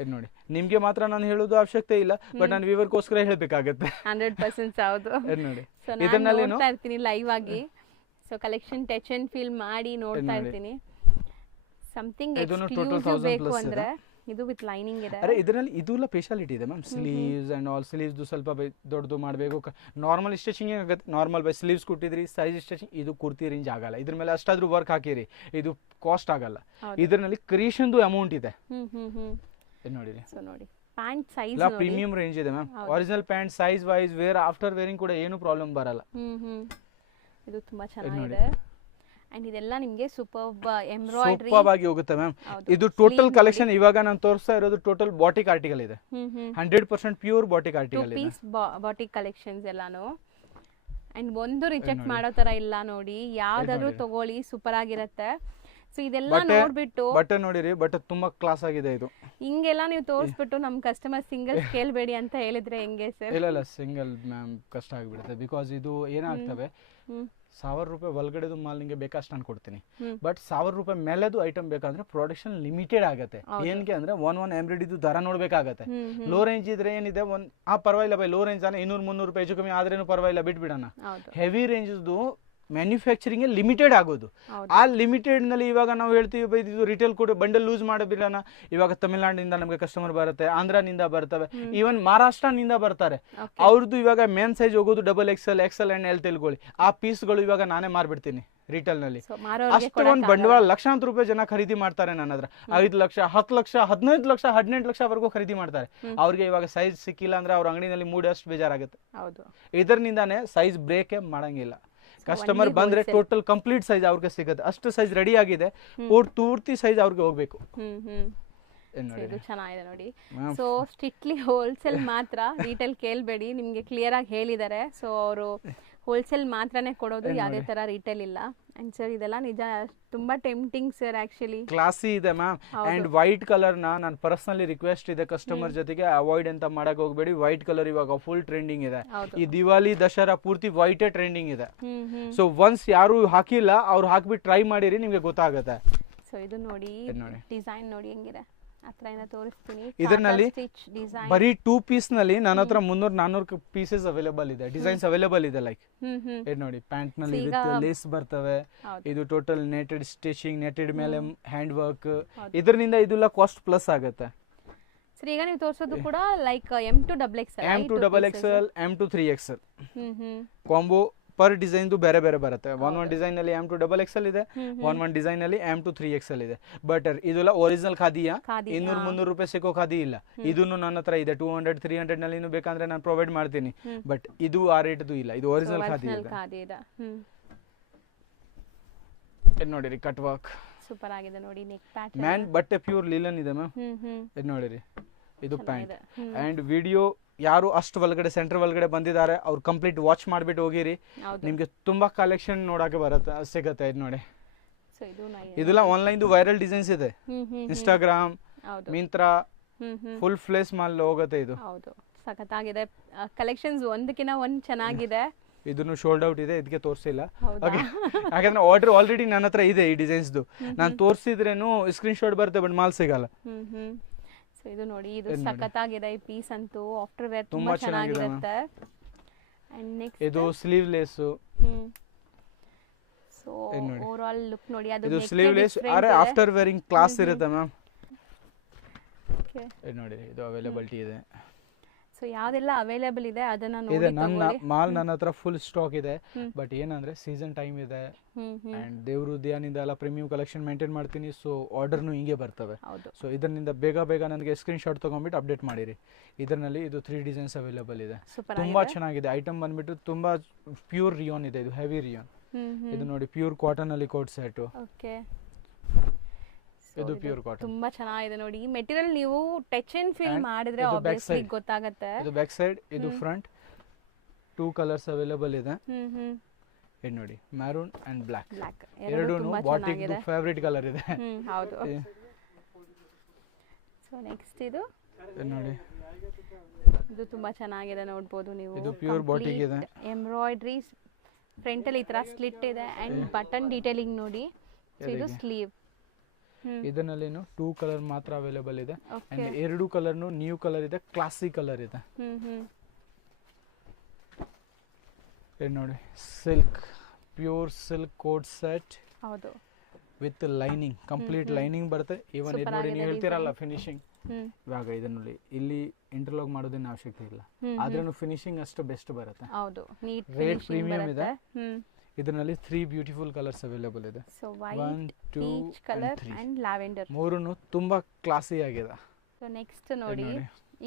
ಇದು ನೋಡಿ, ನಿಮ್ಗೆ ಮಾತ್ರ ನಾನು ಹೇಳೋದು ಅವಶ್ಯಕತೆ ಇಲ್ಲ, ಬಟ್ ನಾನು ವಿವರ್ಗೋಸ್ಕರ ಹೇಳಬೇಕಾಗುತ್ತೆ. 100% ಹೌದು. ನೋಡಿ, ಇದನ್ನಲ್ಲಿ ನೋಡ್ತಾ ಇರ್ತೀನಿ ಲೈವ್ ಆಗಿ. So collection touch and feel ಮಾಡಿ ನೋಡ್ತಾ ಇರ್ತೀನಿ. ಸಮಥಿಂಗ್ ಎಕ್ಸ್ಕ್ಲೂಸಿವ್ ಬೇಕು ಅಂದ್ರೆ ಇದು ವಿತ್ ಲೈನಿಂಗ್ ಇದೆ. ಅರೆ ಇದರಲ್ಲಿ ಇದೆಲ್ಲ ಸ್ಪೆಷಾಲಿಟಿ ಇದೆ ಮ್ಯಾಮ್. ಸ್ಲೀವ್ಸ್ ಆ್ಯಂಡ್ ಆಲ್ ಸ್ಲೀವ್ಸ್ದು ಸ್ವಲ್ಪ ದೊಡ್ಡದು ಮಾಡಬೇಕು. ನಾರ್ಮಲ್ ಸ್ಟಿಚಿಂಗ್ ಆಗುತ್ತೆ, ನಾರ್ಮಲ್ ಬೈ ಸ್ಲೀವ್ಸ್ ಕೊಟ್ಟಿದ್ರಿ, ಸೈಜ್ ಸ್ಟಿಚಿಂಗ್ ಇದು ಕುರ್ತಿ ರೇಂಜ್ ಆಗಲ್ಲ. ಇದ್ರ ಮೇಲೆ ಅಷ್ಟಾದ್ರೂ ವರ್ಕ್ ಹಾಕಿರಿ, ಇದು ಕಾಸ್ಟ್ ಆಗಲ್ಲ. ಇದರಲ್ಲಿ ಕ್ರಿಯೇಷನ್ದು ಅಮೌಂಟ್ ಇದೆ. ಇದು ನೋಡಿರಿ. ಸೊ ನೋಡಿ ಪ್ಯಾಂಟ್ ಸೈಜ್ ಎಲ್ಲ ಪ್ರೀಮಿಯಂ ರೇಂಜ್ ಇದೆ ma'am. Original pant size wise wear after wearing ಕೂಡ ಏನು ಪ್ರಾಬ್ಲಮ್ ಬರಲ್ಲ. ಇದು ತುಂಬಾ ಚೆನ್ನಾಗಿದೆ. ಅಂಡ್ ಇದೆಲ್ಲ ನಿಮಗೆ ಸೂಪರ್ಬ್ ಎಂಬ್ರಾಯ್ಡರಿ ಸೂಪರ್ ಆಗಿ ಹೋಗುತ್ತೆ ಮ್ಯಾಮ್. ಇದು ಟೋಟಲ್ ಕಲೆಕ್ಷನ್ ಇವಾಗ ನಾನು ತೋರಿಸ್ತಾ ಇರೋದು ಟೋಟಲ್ ಬಾಟಿಕ್ ಆರ್ಟಿಕಲ್ ಇದೆ. 100% ಪ್ಯೂರ್ ಬಾಟಿಕ್ ಆರ್ಟಿಕಲ್ ಇದೆ. ಪೀಸ್ ಬಾಟಿಕ್ ಕಲೆಕ್ಷನ್ಸ್ ಎಲ್ಲಾನು. ಅಂಡ್ ಒಂದು ರಿಜೆಕ್ಟ್ ಮಾಡೋ ತರ ಇಲ್ಲ ನೋಡಿ, ಯಾವ್ದಾದ್ರು ತಗೊಳ್ಳಿ ಸೂಪರ್ ಆಗಿರುತ್ತೆ. ಸೊ ಇದೆಲ್ಲ ನೋಡ್ಬಿಟ್ಟು ಬಟ್ಟೆ ನೋಡಿರಿ, ಬಟ್ಟೆ ತುಂಬಾ ಕ್ಲಾಸ್ ಆಗಿದೆ. ಇದು ಹಿಂಗೆಲ್ಲ ನೀವು ತೋರಿಸ್ಬಿಟ್ಟು ನಮ್ ಕಸ್ಟಮರ್ ಸಿಂಗಲ್ ಕೇಳ್ಬೇಡಿ ಅಂತ ಹೇಳಿದ್ರೆ ಹೆಂಗೆ ಸರ್? ಇಲ್ಲ ಸಿಂಗಲ್ ಮ್ಯಾಮ್ ಕಷ್ಟ ಆಗಿಬಿಡುತ್ತೆ. ಬಿಕಾಸ್ ಇದು ಏನಾಗ್ತವೆ, 1000 ರೂಪಾಯಿ ಒಳಗಡೆದು ಮಾಲ್ ನಿಮಗೆ ಬೇಕಷ್ಟು ನಾನು ಕೊಡ್ತೀನಿ. ಬಟ್ 1000 ರೂಪಾಯಿ ಮೇಲೆದು ಐಟಮ್ ಬೇಕಂದ್ರೆ ಪ್ರೊಡಕ್ಷನ್ ಲಿಮಿಟೆಡ್ ಆಗುತ್ತೆ. ಏನಕ್ಕೆ ಅಂದ್ರೆ ಒನ್ ಎಂಬ್ರಾಯ್ಡಿದು ದರ ನೋಡ್ಬೇಕಾಗತ್ತೆ. ಲೋ ರೇಂಜ್ ಇದ್ರೆ ಏನಿದೆ ಪರವಾಗಿಲ್ಲ ಬೈ, ಲೋ ರೇಂಜ್ ತಾನೆ 200-300 ರೂಪಾಯಿ ಹೆಚ್ಚು ಕಮ್ಮಿ ಆದ್ರೇನು ಪರವಾಗಿಲ್ಲ, ಬಿಟ್ಬಿಡೋಣ. ಹೆವಿ ರೇಂಜ್ದು ಮ್ಯಾನುಫ್ಯಾಕ್ಚರಿಂಗ್ ಲಿಮಿಟೆಡ್ ಆಗೋದು. ಆ ಲಿಮಿಟೆಡ್ ನಲ್ಲಿ ಇವಾಗ ನಾವು ಹೇಳ್ತೀವಿ ಇದು ರಿಟೇಲ್ ಕೂಡ ಬಂಡಲ್ ಲೂಸ್ ಮಾಡಬಿಡೋಣ. ಇವಾಗ ತಮಿಳ್ನಾಡಿನಿಂದ ನಮಗೆ ಕಸ್ಟಮರ್ ಬರುತ್ತೆ, ಆಂಧ್ರನಿಂದ ಬರ್ತವೆ, ಈವನ್ ಮಹಾರಾಷ್ಟ್ರನಿಂದ ಬರ್ತಾರೆ. ಅವ್ರದ್ದು ಇವಾಗ ಮೇನ್ ಸೈಜ್ ಹೋಗೋದು XXL ಅಂಡ್ L ತೆಲ್ಗೊಳ್ಳಿ. ಆ ಪೀಸ್ಗಳು ಇವಾಗ ನಾನೇ ಮಾರ್ಬಿಡ್ತೀನಿ ರಿಟೇಲ್ ನಲ್ಲಿ. ಅಷ್ಟು ಒಂದು ಬಂಡವಾಳ ಲಕ್ಷಾಂತರ ರೂಪಾಯಿ ಜನ ಖರೀದಿ ಮಾಡ್ತಾರೆ ನನ್ನ ಹತ್ರ. 5 ಲಕ್ಷ 10 ಲಕ್ಷ 15 ಲಕ್ಷ 18 ಲಕ್ಷವರೆಗೂ ಖರೀದಿ ಮಾಡ್ತಾರೆ. ಅವ್ರಿಗೆ ಇವಾಗ ಸೈಜ್ ಸಿಕ್ಕಿಲ್ಲ ಅಂದ್ರೆ ಅವ್ರ ಅಂಗಡಿನಲ್ಲಿ ಮೂಡಷ್ಟು ಬೇಜಾರಾಗುತ್ತೆ. ಇದರಿಂದಾನೇ ಸೈಜ್ ಬ್ರೇಕ್ ಮಾಡಂಗಿಲ್ಲ. ಕಸ್ಟಮರ್ ಬಂದ್ರೆ ಟೋಟಲ್ ಕಂಪ್ಲೀಟ್ ಸೈಜ್ ಅವ್ರಿಗೆ ಸಿಗುತ್ತೆ. ಅಷ್ಟು ಸೈಜ್ ರೆಡಿ ಆಗಿದೆ, ಪೂರ್ತಿ ಸೈಜ್ ಅವ್ರಿಗೆ ಹೋಗ್ಬೇಕು. ಇದು ಚೆನ್ನಾಗಿದೆ ನೋಡಿ. ಸೊ ಸ್ಟ್ರಿಕ್ಟ್ಲಿ ಹೋಲ್ಸೇಲ್ ಮಾತ್ರ, ರಿಟೇಲ್ ಕೇಳಬೇಡಿ, ನಿಮ್ಗೆ ಕ್ಲಿಯರ್ ಆಗಿ ಹೇಳಿದ್ದಾರೆ. ಸೊ ಅವರು ಹೋಲ್ಸೇಲ್ ಮಾತ್ರನೇ ಕೊಡೋದು, ಯಾವುದೇ ತರ ರಿಟೇಲ್ ಇಲ್ಲ. ಅಂಡ್ ಸರ್ ಇದೆಲ್ಲ ನಿಜ ತುಂಬಾ ಟೆಂಪ್ಟಿಂಗ್ ಸರ್, ಆಕ್ಚುಲಿ ಕ್ಲಾಸಿ ಇದೆ ಮ್ಯಾಮ್. ಅಂಡ್ ವೈಟ್ ಕಲರ್ ನಾನು ಪರ್ಸನಲಿ ರಿಕ್ವೆಸ್ಟ್ ಇದೆ ಕಸ್ಟಮರ್ ಜೊತೆಗೆ ಅವಾಯ್ಡ್ ಅಂತ ಮಾಡಕ್ ಹೋಗ್ಬೇಡಿ. ವೈಟ್ ಕಲರ್ ಇವಾಗ ಫುಲ್ ಟ್ರೆಂಡಿಂಗ್ ಇದೆ. ಈ ದಿವಾಲಿ ದಸರಾ ಪೂರ್ತಿ ವೈಟೇ ಟ್ರೆಂಡಿಂಗ್ ಇದೆ. ಸೊ ಒನ್ಸ್ ಯಾರು ಹಾಕಿಲ್ಲ ಅವ್ರು ಹಾಕ್ಬಿಟ್ಟು ಟ್ರೈ ಮಾಡಿರಿ, ನಿಮ್ಗೆ ಗೊತ್ತಾಗುತ್ತೆ. ಸೊ ಇದು ನೋಡಿ ಡಿಸೈನ್ ನೋಡಿ ಹೆಂಗಿದೆ, ತೋರಿಸ್ತೀನಿ. ಇದರಲ್ಲಿ ಬರೀ 2 ಪೀಸ್ ನಲ್ಲಿ ನನ್ನ ಹತ್ರ 300-400 ಪೀಸಸ್ ಅವೈಲೇಬಲ್ ಇದೆ, ಡಿಸೈನ್ಸ್ ಅವೈಲೇಬಲ್ ಇದೆ. ಲೈಕ್ ಇದು ನೋಡಿ, ಪ್ಯಾಂಟ್ ನಲ್ಲಿ ಲೇಸ್ ಬರ್ತವೆ. ಇದು ಟೋಟಲ್ ನೆಟೆಡ್ ಸ್ಟಿಚಿಂಗ್, ನೆಟೆಡ್ ಮೇಲೆ ಹ್ಯಾಂಡ್ ವರ್ಕ್. ಇದರಿಂದ ಇದೆಲ್ಲ ಕಾಸ್ಟ್ ಪ್ಲಸ್ ಆಗುತ್ತೆ. ಸರ್ ಈಗ ನೀವು ತೋರಿಸೋದು ಕೂಡ like M2XXL, M2XXL, M2-3XL combo. Per design ಬೇರೆ ಬೇರೆ ಬರುತ್ತೆ. ಒನ್ ಡಿಸೈನ್ ನಲ್ಲಿ M2XXL ಇದೆ, ಒನ್ ಡಿಸೈನ್ ನಲ್ಲಿ M2-3XL ಇದೆ. ಬಟ್ ಇದೆಲ್ಲ ಒರಿಜಿನಲ್ ಖಾದಿಯಾ, 200-300 ರೂಪಾಯಿ ಸಿಕ್ಕೋ ಖಾದಿ ಇಲ್ಲ. ಇದನ್ನು ನನ್ನ ಹತ್ರ ಇದೆ 200-300 ನಲ್ಲಿ ಬೇಕಂದ್ರೆ ನಾನು ಪ್ರೊವೈಡ್ ಮಾಡ್ತೀನಿ. ಬಟ್ ಇದು ಆ ರೇಟ್ದು ಇಲ್ಲ, ಇದು ಒರಿಜಿನಲ್ ಖಾದಿ ಇದೆ. ಇದು ನೋಡಿರಿ, ಕಟ್ ವರ್ಕ್ ಸೂಪರ್ ಆಗಿದೆ ನೋಡಿ. ನೆಕ್ ಪ್ಯಾಟರ್ನ್ ಮ್ಯಾನ್ ಬಟ್ಟೆ ಪ್ಯೂರ್ ಲಿಲನ್ ಇದೆ ಮ್ಯಾಮ್. ಇದು ನೋಡಿರಿ, ಇದು ಪ್ಯಾಂಟ್. ಅಂಡ್ ವಿಡಿಯೋ ಯಾರು ಅಷ್ಟು ಒಳಗಡೆ ಸೆಂಟರ್ ಒಳಗಡೆ ಬಂದಿದ್ದಾರೆ ಅವ್ರು ಕಂಪ್ಲೀಟ್ ವಾಚ್ ಮಾಡ್ಬಿಟ್ಟು ಹೋಗಿರಿ, ನಿಮ್ಗೆ ತುಂಬಾ ಕಲೆಕ್ಷನ್ ನೋಡಕ್ಕೆ ಬರುತ್ತೆ, ಸಿಗುತ್ತೆ. ಇದು ನೋಡಿ, ಇದೆಲ್ಲ ಆನ್ಲೈನ್ ವೈರಲ್ ಡಿಸೈನ್ಸ್ ಇದೆ. Instagram, Myntra, full place mall ಹೋಗುತ್ತೆ. ಇದು ಸಖತ್ತಾಗಿದೆ ಕಲೆಕ್ಷನ್ಸ್, ಒಂದಕ್ಕಿಂತ ಒಂದ್ ಚೆನ್ನಾಗಿದೆ. ಇದನ್ನು ಶೋಲ್ಡ್ ಔಟ್ ಇದೆ, ಇದಕ್ಕೆ ತೋರಿಸಿಲ್ಲ. ಯಾಕಂದ್ರೆ ಆರ್ಡರ್ ಆಲ್ರೆಡಿ ನನ್ನ ಹತ್ರ ಇದೆ ಈ ಡಿಸೈನ್ಸ್ದು. ನಾನು ತೋರಿಸಿದ್ರೇನು ಸ್ಕ್ರೀನ್ ಶಾಟ್ ಬರುತ್ತೆ, ಬಟ್ ಮಾಲ್ ಸಿಗಲ್ಲ. ಇದು ನೋಡಿ, ಇದು ಸಖತ್ತಾಗಿದೆ ಈ ಪೀಸ್ ಅಂತೂ. ಆಫ್ಟರ್ ವೇರ್ ತುಂಬಾ ಚೆನ್ನಾಗಿರುತ್ತೆ. ಅಂಡ್ ನೆಕ್ಸ್ಟ್ ಇದು sleeve lace. So overall look ನೋಡಿ, ಅದು ಇದು ಸ್ಲೀವ್ ಲೇಸ್. ಅರೆ ಆಫ್ಟರ್ ವೇರಿಂಗ್ ಕ್ಲಾಸ್ ಇರುತ್ತೆ ಮ್ಯಾಮ್. ಓಕೆ, ಇದು ನೋಡಿ, ಇದು ಅವೈಲಬಿಲಿಟಿ ಇದೆ. ಸೊ ಯಾವ್ದೆಲ್ಲ ಅವೈಲೇಬಲ್ ಇದೆ ಅದನ್ನ ನೋಡಿ ಇದೆ. ನನ್ನ ಮಾಲ್ ನನ್ನ ಹತ್ರ ಫುಲ್ ಸ್ಟಾಕ್ ಇದೆ. ಬಟ್ ಏನಂದ್ರೆ ಸೀಸನ್ ಟೈಮ್ ಇದೆ ಅಂಡ್ ದೇವ್ರ ಉದ್ಯಾನಿಂದ ಎಲ್ಲ ಪ್ರೀಮಿಯಂ ಕಲೆಕ್ಷನ್ ಮೇಂಟೈನ್ ಮಾಡ್ತೀನಿ. ಸೊ ಆರ್ಡರ್ನು ಹಿಂಗೆ ಬರ್ತವೆ. ಸೊ ಇದರಿಂದ ಬೇಗ ನನಗೆ ಸ್ಕ್ರೀನ್ ಶಾಟ್ ತಗೊಂಡ್ಬಿಟ್ಟು ಅಪ್ಡೇಟ್ ಮಾಡಿರಿ. ಇದರಲ್ಲಿ ಇದು 3 ಡಿಸೈನ್ಸ್ ಅವೈಲೇಬಲ್ ಇದೆ. ತುಂಬಾ ಚೆನ್ನಾಗಿದೆ. ಐಟಮ್ ಬಂದ್ಬಿಟ್ಟು ತುಂಬಾ ಪ್ಯೂರ್ ರಿಯಾನ್ ಇದೆ, ಇದು ಹೆವಿ ರಿಯಾನ್. ಇದು ನೋಡಿ, ಪ್ಯೂರ್ ಕಾಟನ್ ಅಲ್ಲಿ ಕೋಟ್ ಸೆಟ್. ಓಕೆ, ಇದು ಪ್ಯೂರ್ ಕಾಟನ್ ತುಂಬಾ ಚೆನ್ನಾಗಿದೆ ನೋಡಿ. ಈ ಮೆಟೀರಿಯಲ್ ನೀವು ಟಚ್ ಅಂಡ್ ಫೀಲ್ ಮಾಡಿದ್ರೆ ಆಬ್ವಿಯಸ್ಲಿ ಗೊತ್ತಾಗುತ್ತೆ. ಇದು ಬ್ಯಾಕ್ ಸೈಡ್, ಇದು ಫ್ರಂಟ್. 2 ಕಲರ್ಸ್ ಅವೈಲೇಬಲ್ ಇದೆ. ಇದು ನೋಡಿ, ಮ್ಯಾರೂನ್ ಅಂಡ್ ಬ್ಲಾಕ್. ಎರಡೂನು ಬಾಟಿಕ್ ಫೇವರಿಟ್ ಕಲರ್ ಇದೆ. ಹೌದು. ಸೊ ನೆಕ್ಸ್ಟ್ ಇದು ನೋಡಿ, ಇದು ತುಂಬಾ ಚೆನ್ನಾಗಿದೆ, ನೋಡಬಹುದು ನೀವು. ಇದು ಪ್ಯೂರ್ ಬಾಟಿಕ್ ಇದೆ. ಎಂಬ್ರಾಯ್ಡರಿ ಫ್ರಂಟ್ ಅಲ್ಲಿ ಈ ತರ ಸ್ಲಿಟ್ ಇದೆ ಅಂಡ್ ಬಟನ್ ಡೀಟೇಲಿಂಗ್ ನೋಡಿ. ಸೊ ಇದು ಸ್ಲೀವ್. ಇದರಲ್ಲಿನು 2 ಕಲರ್ ಮಾತ್ರ ಅವೈಲೇಬಲ್ ಇದೆ. ಅಂಡ್ 2 ಕಲರ್ನು ನ್ಯೂ ಕಲರ್ ಇದೆ, ಕ್ಲಾಸಿಕ್ ಕಲರ್ ಇದೆ. ಇದು ನೋಡಿ, silk, pure silk coat set. ಹೌದು, ವಿತ್ ಲೈನಿಂಗ್, ಕಂಪ್ಲೀಟ್ ಲೈನಿಂಗ್ ಬರುತ್ತೆ. ಇವನ್ ಇದು ನೋಡಿ, ನೀವು ಹೇಳ್ತಿರಲ್ಲ ಫಿನಿಶಿಂಗ್, ಹ್ಮ್ ಇವಾಗ ಇದರಲ್ಲಿ ಇಲ್ಲಿ ಇಂಟರ್ಲಾಕ್ ಮಾಡೋದೇನು ಅವಶ್ಯಕತೆ ಇಲ್ಲ, ಹ್ಮ್, ಆದ್ರೂ ಫಿನಿಶಿಂಗ್ ಅಷ್ಟು ಬೆಸ್ಟ್ ಬರುತ್ತೆ. ಹೌದು ನೀಟ್ ರೇಟ್ ಪ್ರೀಮಿಯಂ ಇದೆ. ಹ್ಮ್ ಇದರಲ್ಲಿ 3 ಬ್ಯೂಟಿಫುಲ್ ಕಲರ್ಸ್ ಅವೈಲೇಬಲ್ ಇದೆ. So 1 white 2 peach colour and lavender ಮೂರನ್ನು ತುಂಬಾ ಕ್ಲಾಸಿ ಆಗಿದೆ. ಸೊ ನೆಕ್ಸ್ಟ್ ನೋಡಿ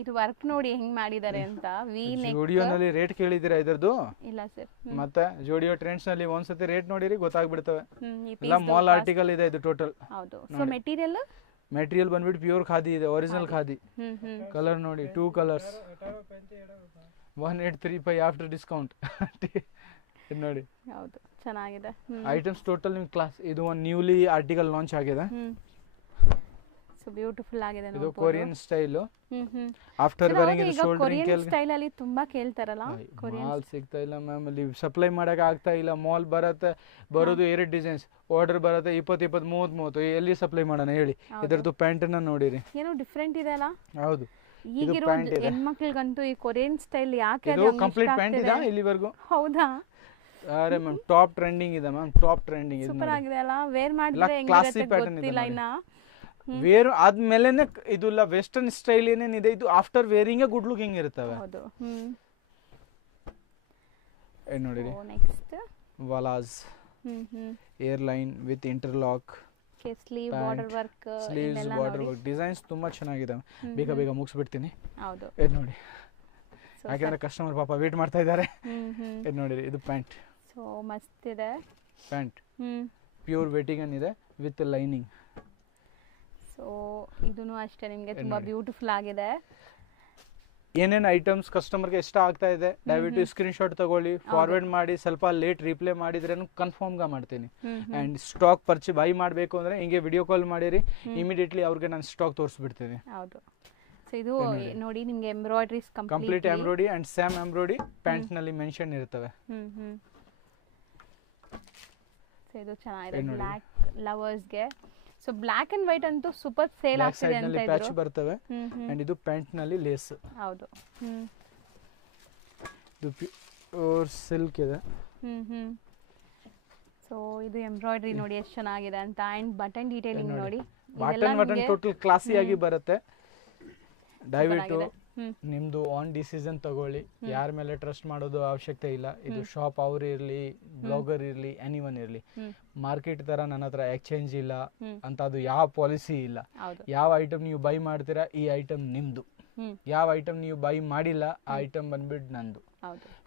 ಇದು ವರ್ಕ್ ನೋಡಿ ಹೆಂಗ್ ಮಾಡಿದ್ದಾರೆ ಅಂತ. ವಿ ನೆಕ್ ಜೋಡಿಯೋನಲ್ಲಿ ರೇಟ್ ಕೇಳಿದ್ದೀರಾ ಇದರದ್ದು? ಇಲ್ಲ ಸರ್. ಮತ್ತೆ ಜೋಡಿಯೋ ಟ್ರೆಂಡ್ಸ್ ನಲ್ಲಿ ಒಂದ್ಸತಿ ರೇಟ್ ನೋಡಿರಿ ಗೊತ್ತಾಗ್ಬಿಡ್ತವೆ. ಈ ಎಲ್ಲ ಮಾಲ್ ಆರ್ಟಿಕಲ್ ಇದೆ ಇದು ಟೋಟಲ್. ಹೌದು. ಸೊ ಮೆಟೀರಿಯಲ್ ಬಂದ್ಬಿಟ್ಟು ಪ್ಯೂರ್ ಖಾದಿ ಇದೆ, ಒರಿಜಿನಲ್ ಖಾದಿ. ಕಲರ್ ನೋಡಿ 2 ಕಲರ್ಸ್ 1835 ಆಫ್ಟರ್ ಡಿಸ್ಕೌಂಟ್. ಇದು ನೋಡಿ. ಹೌದು ಚೆನ್ನಾಗಿದೆ. ಐಟಮ್ಸ್ ಟೋಟಲ್ ನಿಮ್ ಕ್ಲಾಸ್. ಇದು ಒಂದು ನ್ಯೂಲಿ ಆರ್ಟಿಕಲ್ ಲಾಂಚ್ ಆಗಿದೆ. ಸೊ ಬ್ಯೂಟಿಫುಲ್ ಆಗಿದೆ ಇದು ಕೊರಿಯನ್ ಸ್ಟೈಲ್. ಆಫ್ಟರ್ ವೇರಿಂಗ್ ಇದು ಶೋಲ್ಡರಿಂಗ್ ಕೊರಿಯನ್ ಸ್ಟೈಲ್ ಅಲ್ಲಿ ತುಂಬಾ ಕೇಳ್ತಾರಲ್ಲ. ಮಾಲ್ ಸಿಗ್ತಾ ಇಲ್ಲ ಮ್ಯಾಮ್, ಅಲ್ಲಿ ಸಪ್ಲೈ ಮಾಡಕ್ಕೆ ಆಗ್ತಾ ಇಲ್ಲ. ಮಾಲ್ ಬರೋದು 2 ಡಿಸೈನ್ಸ್, ಆರ್ಡರ್ ಬರುತ್ತೆ 20 20 30 30. ಎಲ್ಲಿ ಸಪ್ಲೈ ಮಾಡೋಣ ಹೇಳಿ? ಇದರದ್ದು ಪ್ಯಾಂಟ್ ಅನ್ನ ನೋಡಿರಿ, ಏನೋ ಡಿಫರೆಂಟ್ ಇದೆ ಅಲ್ಲ. ಹೌದು, ಈಗಿರೋ ಹೆಣ್ಮಕ್ಳಿಗಂತೂ ಈ ಕೊರಿಯನ್ ಸ್ಟೈಲ್ ಯಾಕೆ ಇದು ಕಂಪ್ಲೀಟ್ ಪ್ಯಾಂಟ್ ಇದೆ ಇಲ್ಲಿವರೆಗೂ. ಹೌದಾ? ಅರೆ ಮ್ಯಾಮ್ ಟಾಪ್ ಟ್ರೆಂಡಿಂಗ್ ಇದೆ ಮ್ಯಾಮ್, ಟಾಪ್ ಟ್ರೆಂಡಿಂಗ್ ಇದೆ. ಸೂಪರ್ ಆಗಿದೆ ಅಲ್ಲ. ವೇರ್ ಮಾಡಿದ್ರೆ ಹೆಂಗಿರುತ್ತೆ ಗೊತ್ತಿಲ್ಲ ಇನ್ನ. ವೇರ್ ಆದ್ಮೇಲೆನೆ ಇದು ವೆಸ್ಟರ್ನ್ ಸ್ಟೈಲ್ ಏನೇನಿದೆ ಇದು ಆಫ್ಟರ್ ವೇರಿಂಗ್ ಗುಡ್ ಲುಕಿಂಗ್ ಇರ್ತವೆ. ಹೌದು. ನೋಡಿರಿ ನೆಕ್ಸ್ಟ್ ವಾಲಾಸ್ air line with interlock, sleeve border work, sleeves border work designs ತುಂಬಾ ಚೆನ್ನಾಗಿದೆ. ಬೇಗ ಮುಗಿಸ್ಬಿಡ್ತೀನಿ. ಹೌದು. ಇದು ನೋಡಿ, ಯಾಕಂದ್ರೆ ಕಸ್ಟಮರ್ ಪಾಪ ವೇಟ್ ಮಾಡ್ತಾ ಇದ್ದಾರೆ. ಇದು ನೋಡಿರಿ, ಇದು ಪ್ಯಾಂಟ್. ಸೊ ಮಸ್ತ್ ಇದೆ ಪ್ಯಾಂಟ್. ಪ್ಯೂರ್ ವೆಟಿಗನ್ ಇದೆ ವಿತ್ ಲೈನಿಂಗ್. ಸೊ ಇದನ್ನು ಅಷ್ಟೇ ನಿಮಗೆ ತುಂಬಾ ಬ್ಯೂಟಿಫುಲ್ ಆಗಿದೆ. ಏನೇನು ಐಟಮ್ಸ್ ಕಸ್ಟಮರ್ಗೆ ಇಷ್ಟ ಆಗ್ತಾ ಇದೆ ದಯವಿಟ್ಟು ಸ್ಕ್ರೀನ್ ಶಾಟ್ ತಗೊಳ್ಳಿ, ಫಾರ್ವರ್ಡ್ ಮಾಡಿ. ಸ್ವಲ್ಪ ಲೇಟ್ ರಿಪ್ಲೈ ಮಾಡಿದ್ರೆ ಕನ್ಫರ್ಮ್ గా ಮಾಡ್ತೀನಿ. ಅಂಡ್ ಸ್ಟಾಕ್ ಬೈ ಮಾಡಬೇಕು ಅಂದ್ರೆ ಹಿಂಗೆ ವಿಡಿಯೋ ಕಾಲ್ ಮಾಡಿರಿ, ಇಮಿಡಿಯೇಟ್ಲಿ ಅವ್ರಿಗೆ ನಾನು ಸ್ಟಾಕ್ ತೋರಿಸ್ಬಿಡ್ತೀನಿ. ಹೌದು. ಸೊ ಇದು ನೋಡಿ ನಿಮಗೆ embroideries complete embroidery and same embroidery pant ನಲ್ಲಿ ಮೆನ್ಷನ್ ಇರ್ತವೆ. ಸೊ ಇದು ಚೆನ್ನಾಗಿದೆ ಬ್ಲಾಕ್ ಲವರ್ಸ್ ಗೆ. ಸೊ ಬ್ಲಾಕ್ ಅಂಡ್ ವೈಟ್ ಅಂತೂ ಸೂಪರ್ ಸೇಲ್ ಆಗ್ತಿದೆ ಅಂತ ಇದ್ರು. ಪ್ಯಾಚ್ ಬರ್ತವೆ ಅಂಡ್ ಇದು ಪ್ಯಾಂಟ್ ನಲ್ಲಿ ಲೇಸ್. ಹೌದು. ಇದು ಪ್ಯೂರ್ ಸಿಲ್ಕ್ ಇದೆ. ಸೊ ಇದು ಎಂಬ್ರಾಯ್ಡರಿ ನೋಡಿ ಎಷ್ಟು ಚೆನ್ನಾಗಿದೆ ಅಂತ. ಅಂಡ್ ಬಟನ್ ಡೀಟೇಲಿಂಗ್ ನೋಡಿ, ಬಟನ್ ಟೋಟಲ್ ಕ್ಲಾಸಿ ಆಗಿ ಬರುತ್ತೆ. ದಯವಿಟ್ಟು ನಿಮ್ದು ಆನ್ ಡಿಸಿಷನ್ ತಗೊಳ್ಳಿ, ಯಾರ ಮೇಲೆ ಟ್ರಸ್ಟ್ ಮಾಡೋದು ಅವಶ್ಯಕತೆ ಇಲ್ಲ. ಇದು ಶಾಪ್ ಅವ್ರು ಇರ್ಲಿ, ಬ್ಲಾಗರ್ ಇರ್ಲಿ, ಎನಿವನ್ ಇರ್ಲಿ, ಮಾರ್ಕೆಟ್ ತರ ನನ್ನ ಹತ್ರ ಎಕ್ಸ್ಚೇಂಜ್ ಇಲ್ಲ ಅಂತ ಅದು ಯಾವ ಪಾಲಿಸಿ ಇಲ್ಲ. ಯಾವ ಐಟಮ್ ನೀವು ಬೈ ಮಾಡ್ತೀರಾ ಈ ಐಟಮ್ ನಿಮ್ದು, ಯಾವ ಐಟಮ್ ನೀವು ಬೈ ಮಾಡಿಲ್ಲ ಆ ಐಟಮ್ ಬಂದ್ಬಿಟ್ಟು ನಂದು.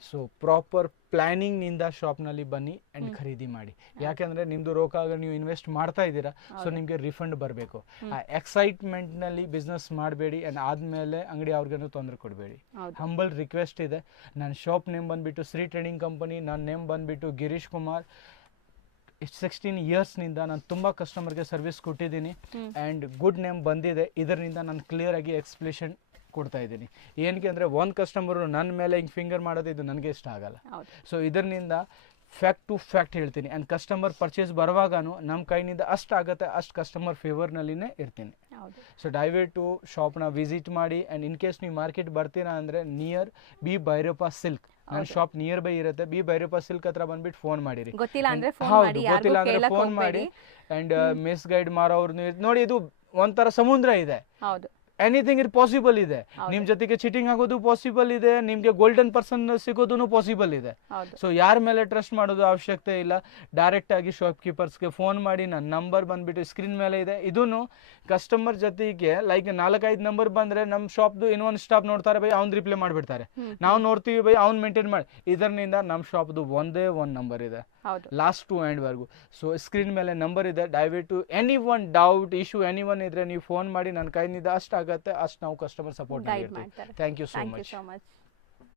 ಸೊ ಪ್ರಾಪರ್ ಪ್ಲಾನಿಂಗ್ ನಿಂದ ಶಾಪ್ ನಲ್ಲಿ ಬನ್ನಿ ಅಂಡ್ ಖರೀದಿ ಮಾಡಿ. ಯಾಕಂದ್ರೆ ನಿಮ್ದು ರೊಕ್ಕ ನೀವು ಇನ್ವೆಸ್ಟ್ ಮಾಡ್ತಾ ಇದ್ದೀರಾ, ಸೊ ನಿಮ್ಗೆ ರಿಫಂಡ್ ಬರಬೇಕು. ಆ ಎಕ್ಸೈಟ್ಮೆಂಟ್ ನಲ್ಲಿ ಬಿಸ್ನೆಸ್ ಮಾಡಬೇಡಿ ಅಂಡ್ ಆದ್ಮೇಲೆ ಅಂಗಡಿ ಅವ್ರಿಗೇನು ತೊಂದರೆ ಕೊಡಬೇಡಿ. ಹಂಬಲ್ ರಿಕ್ವೆಸ್ಟ್ ಇದೆ. ನನ್ನ ಶಾಪ್ ನೇಮ್ ಬಂದ್ಬಿಟ್ಟು ಶ್ರೀ ಟ್ರೇಡಿಂಗ್ ಕಂಪನಿ, ನನ್ನ ನೇಮ್ ಬಂದ್ಬಿಟ್ಟು ಗಿರೀಶ್ ಕುಮಾರ್. 16 ಇಯರ್ಸ್ ನಿಂದ ನಾನು ತುಂಬಾ ಕಸ್ಟಮರ್ಗೆ ಸರ್ವಿಸ್ ಕೊಟ್ಟಿದ್ದೀನಿ ಅಂಡ್ ಗುಡ್ ನೇಮ್ ಬಂದಿದೆ. ಇದರಿಂದ ನಾನು ಕ್ಲಿಯರ್ ಆಗಿ ಎಕ್ಸ್ಪ್ಲೇಷನ್ ಕೊಡ್ತಾ ಇದ್ದೀನಿ. ಏನಕ್ಕೆ ಅಂದರೆ ಒಂದು ಕಸ್ಟಮರು ನನ್ನ ಮೇಲೆ ಹಿಂಗೆ ಫಿಂಗರ್ ಮಾಡೋದು ಇದು ನನಗೆ ಇಷ್ಟ ಆಗಲ್ಲ. ಸೊ ಇದರಿಂದ ಫ್ಯಾಕ್ಟ್ ಟು ಫ್ಯಾಕ್ಟ್ ಹೇಳ್ತೀನಿ. ಆ್ಯಂಡ್ ಕಸ್ಟಮರ್ ಪರ್ಚೇಸ್ ಬರುವಾಗೂ ನಮ್ಮ ಕೈನಿಂದ ಅಷ್ಟು ಆಗುತ್ತೆ ಅಷ್ಟು ಕಸ್ಟಮರ್ ಫೇವರ್ನಲ್ಲಿನೇ ಇರ್ತೀನಿ. ಸೊ ದಯವಿಟ್ಟು ಶಾಪ್ನ ವಿಸಿಟ್ ಮಾಡಿ. ಆ್ಯಂಡ್ ಇನ್ ಕೇಸ್ ನೀವು ಮಾರ್ಕೆಟ್ ಬರ್ತೀರಾ ಅಂದರೆ ನಿಯರ್ ಬಿ ಭೈರಪ್ಪ ಸಿಲ್ಕ್, ನನ್ನ ಶಾಪ್ ನಿಯರ್ ಬೈ ಇರುತ್ತೆ. ಬಿ ಭೈರಪ್ಪ ಸಿಲ್ಕ್ ಹತ್ರ ಬಂದ್ಬಿಟ್ಟು ಫೋನ್ ಮಾಡಿರಿ. ಗೊತ್ತಿಲ್ಲ ಅಂದ್ರೆ ಫೋನ್ ಮಾಡಿ. ಆ್ಯಂಡ್ ಮಿಸ್ ಗೈಡ್ ಮಾರೋರ್ನು ನೋಡಿ, ಇದು ಒಂಥರ ಸಮುದ್ರ ಇದೆ. ಎನಿಥಿಂಗ್ ಇಟ್ ಪಾಸಿಬಲ್ ಇದೆ. ನಿಮ್ ಜೊತೆಗೆ ಚೀಟಿಂಗ್ ಆಗೋದು ಪಾಸಿಬಲ್ ಇದೆ, ನಿಮ್ಗೆ ಗೋಲ್ಡನ್ ಪರ್ಸನ್ ಸಿಗೋದು ಪಾಸಿಬಲ್ ಇದೆ. ಸೊ ಯಾರ ಮೇಲೆ ಟ್ರಸ್ಟ್ ಮಾಡೋದು ಅವಶ್ಯಕತೆ ಇಲ್ಲ. ಡೈರೆಕ್ಟ್ ಆಗಿ ಶಾಪ್ ಕೀಪರ್ಸ್ಗೆ ಫೋನ್ ಮಾಡಿ. ನನ್ನ ನಂಬರ್ ಬಂದ್ಬಿಟ್ಟು ಸ್ಕ್ರೀನ್ ಮೇಲೆ ಇದೆ. ಇದನ್ನು ಕಸ್ಟಮರ್ ಜೊತೆಗೆ ಲೈಕ್ 4-5 ನಂಬರ್ ಬಂದ್ರೆ ನಮ್ಮ ಶಾಪ್ದು ಇನ್ನೊಂದು ಸ್ಟಾಪ್ ನೋಡ್ತಾರೆ, ಬೈ ಅವ್ನು ರಿಪ್ಲೈ ಮಾಡ್ಬಿಡ್ತಾರೆ. ನಾವು ನೋಡ್ತೀವಿ ಬೈ ಅವ್ನು ಮೇಂಟೈನ್ ಮಾಡಿ. ಇದರಿಂದ ನಮ್ಮ ಶಾಪ್ದು ಒಂದೇ ಒಂದು ನಂಬರ್ ಇದೆ, ಲಾಸ್ಟ್ ಟು ಎಂಡ್ ವರ್ಗು. ಸೊ ಸ್ಕ್ರೀನ್ ಮೇಲೆ ನಂಬರ್ ಇದೆ. ದಯವಿಟ್ಟು any one doubt issue any one ಇದ್ರೆ ನೀವು ಫೋನ್ ಮಾಡಿ. ನನ್ನ ಕೈನಿಂದ ಅಷ್ಟು ಆಗುತ್ತೆ ಅಷ್ಟು ನಾವು ಕಸ್ಟಮರ್ ಸಪೋರ್ಟ್ ಮಾಡಿರ್ತೀವಿ. Thank you so much.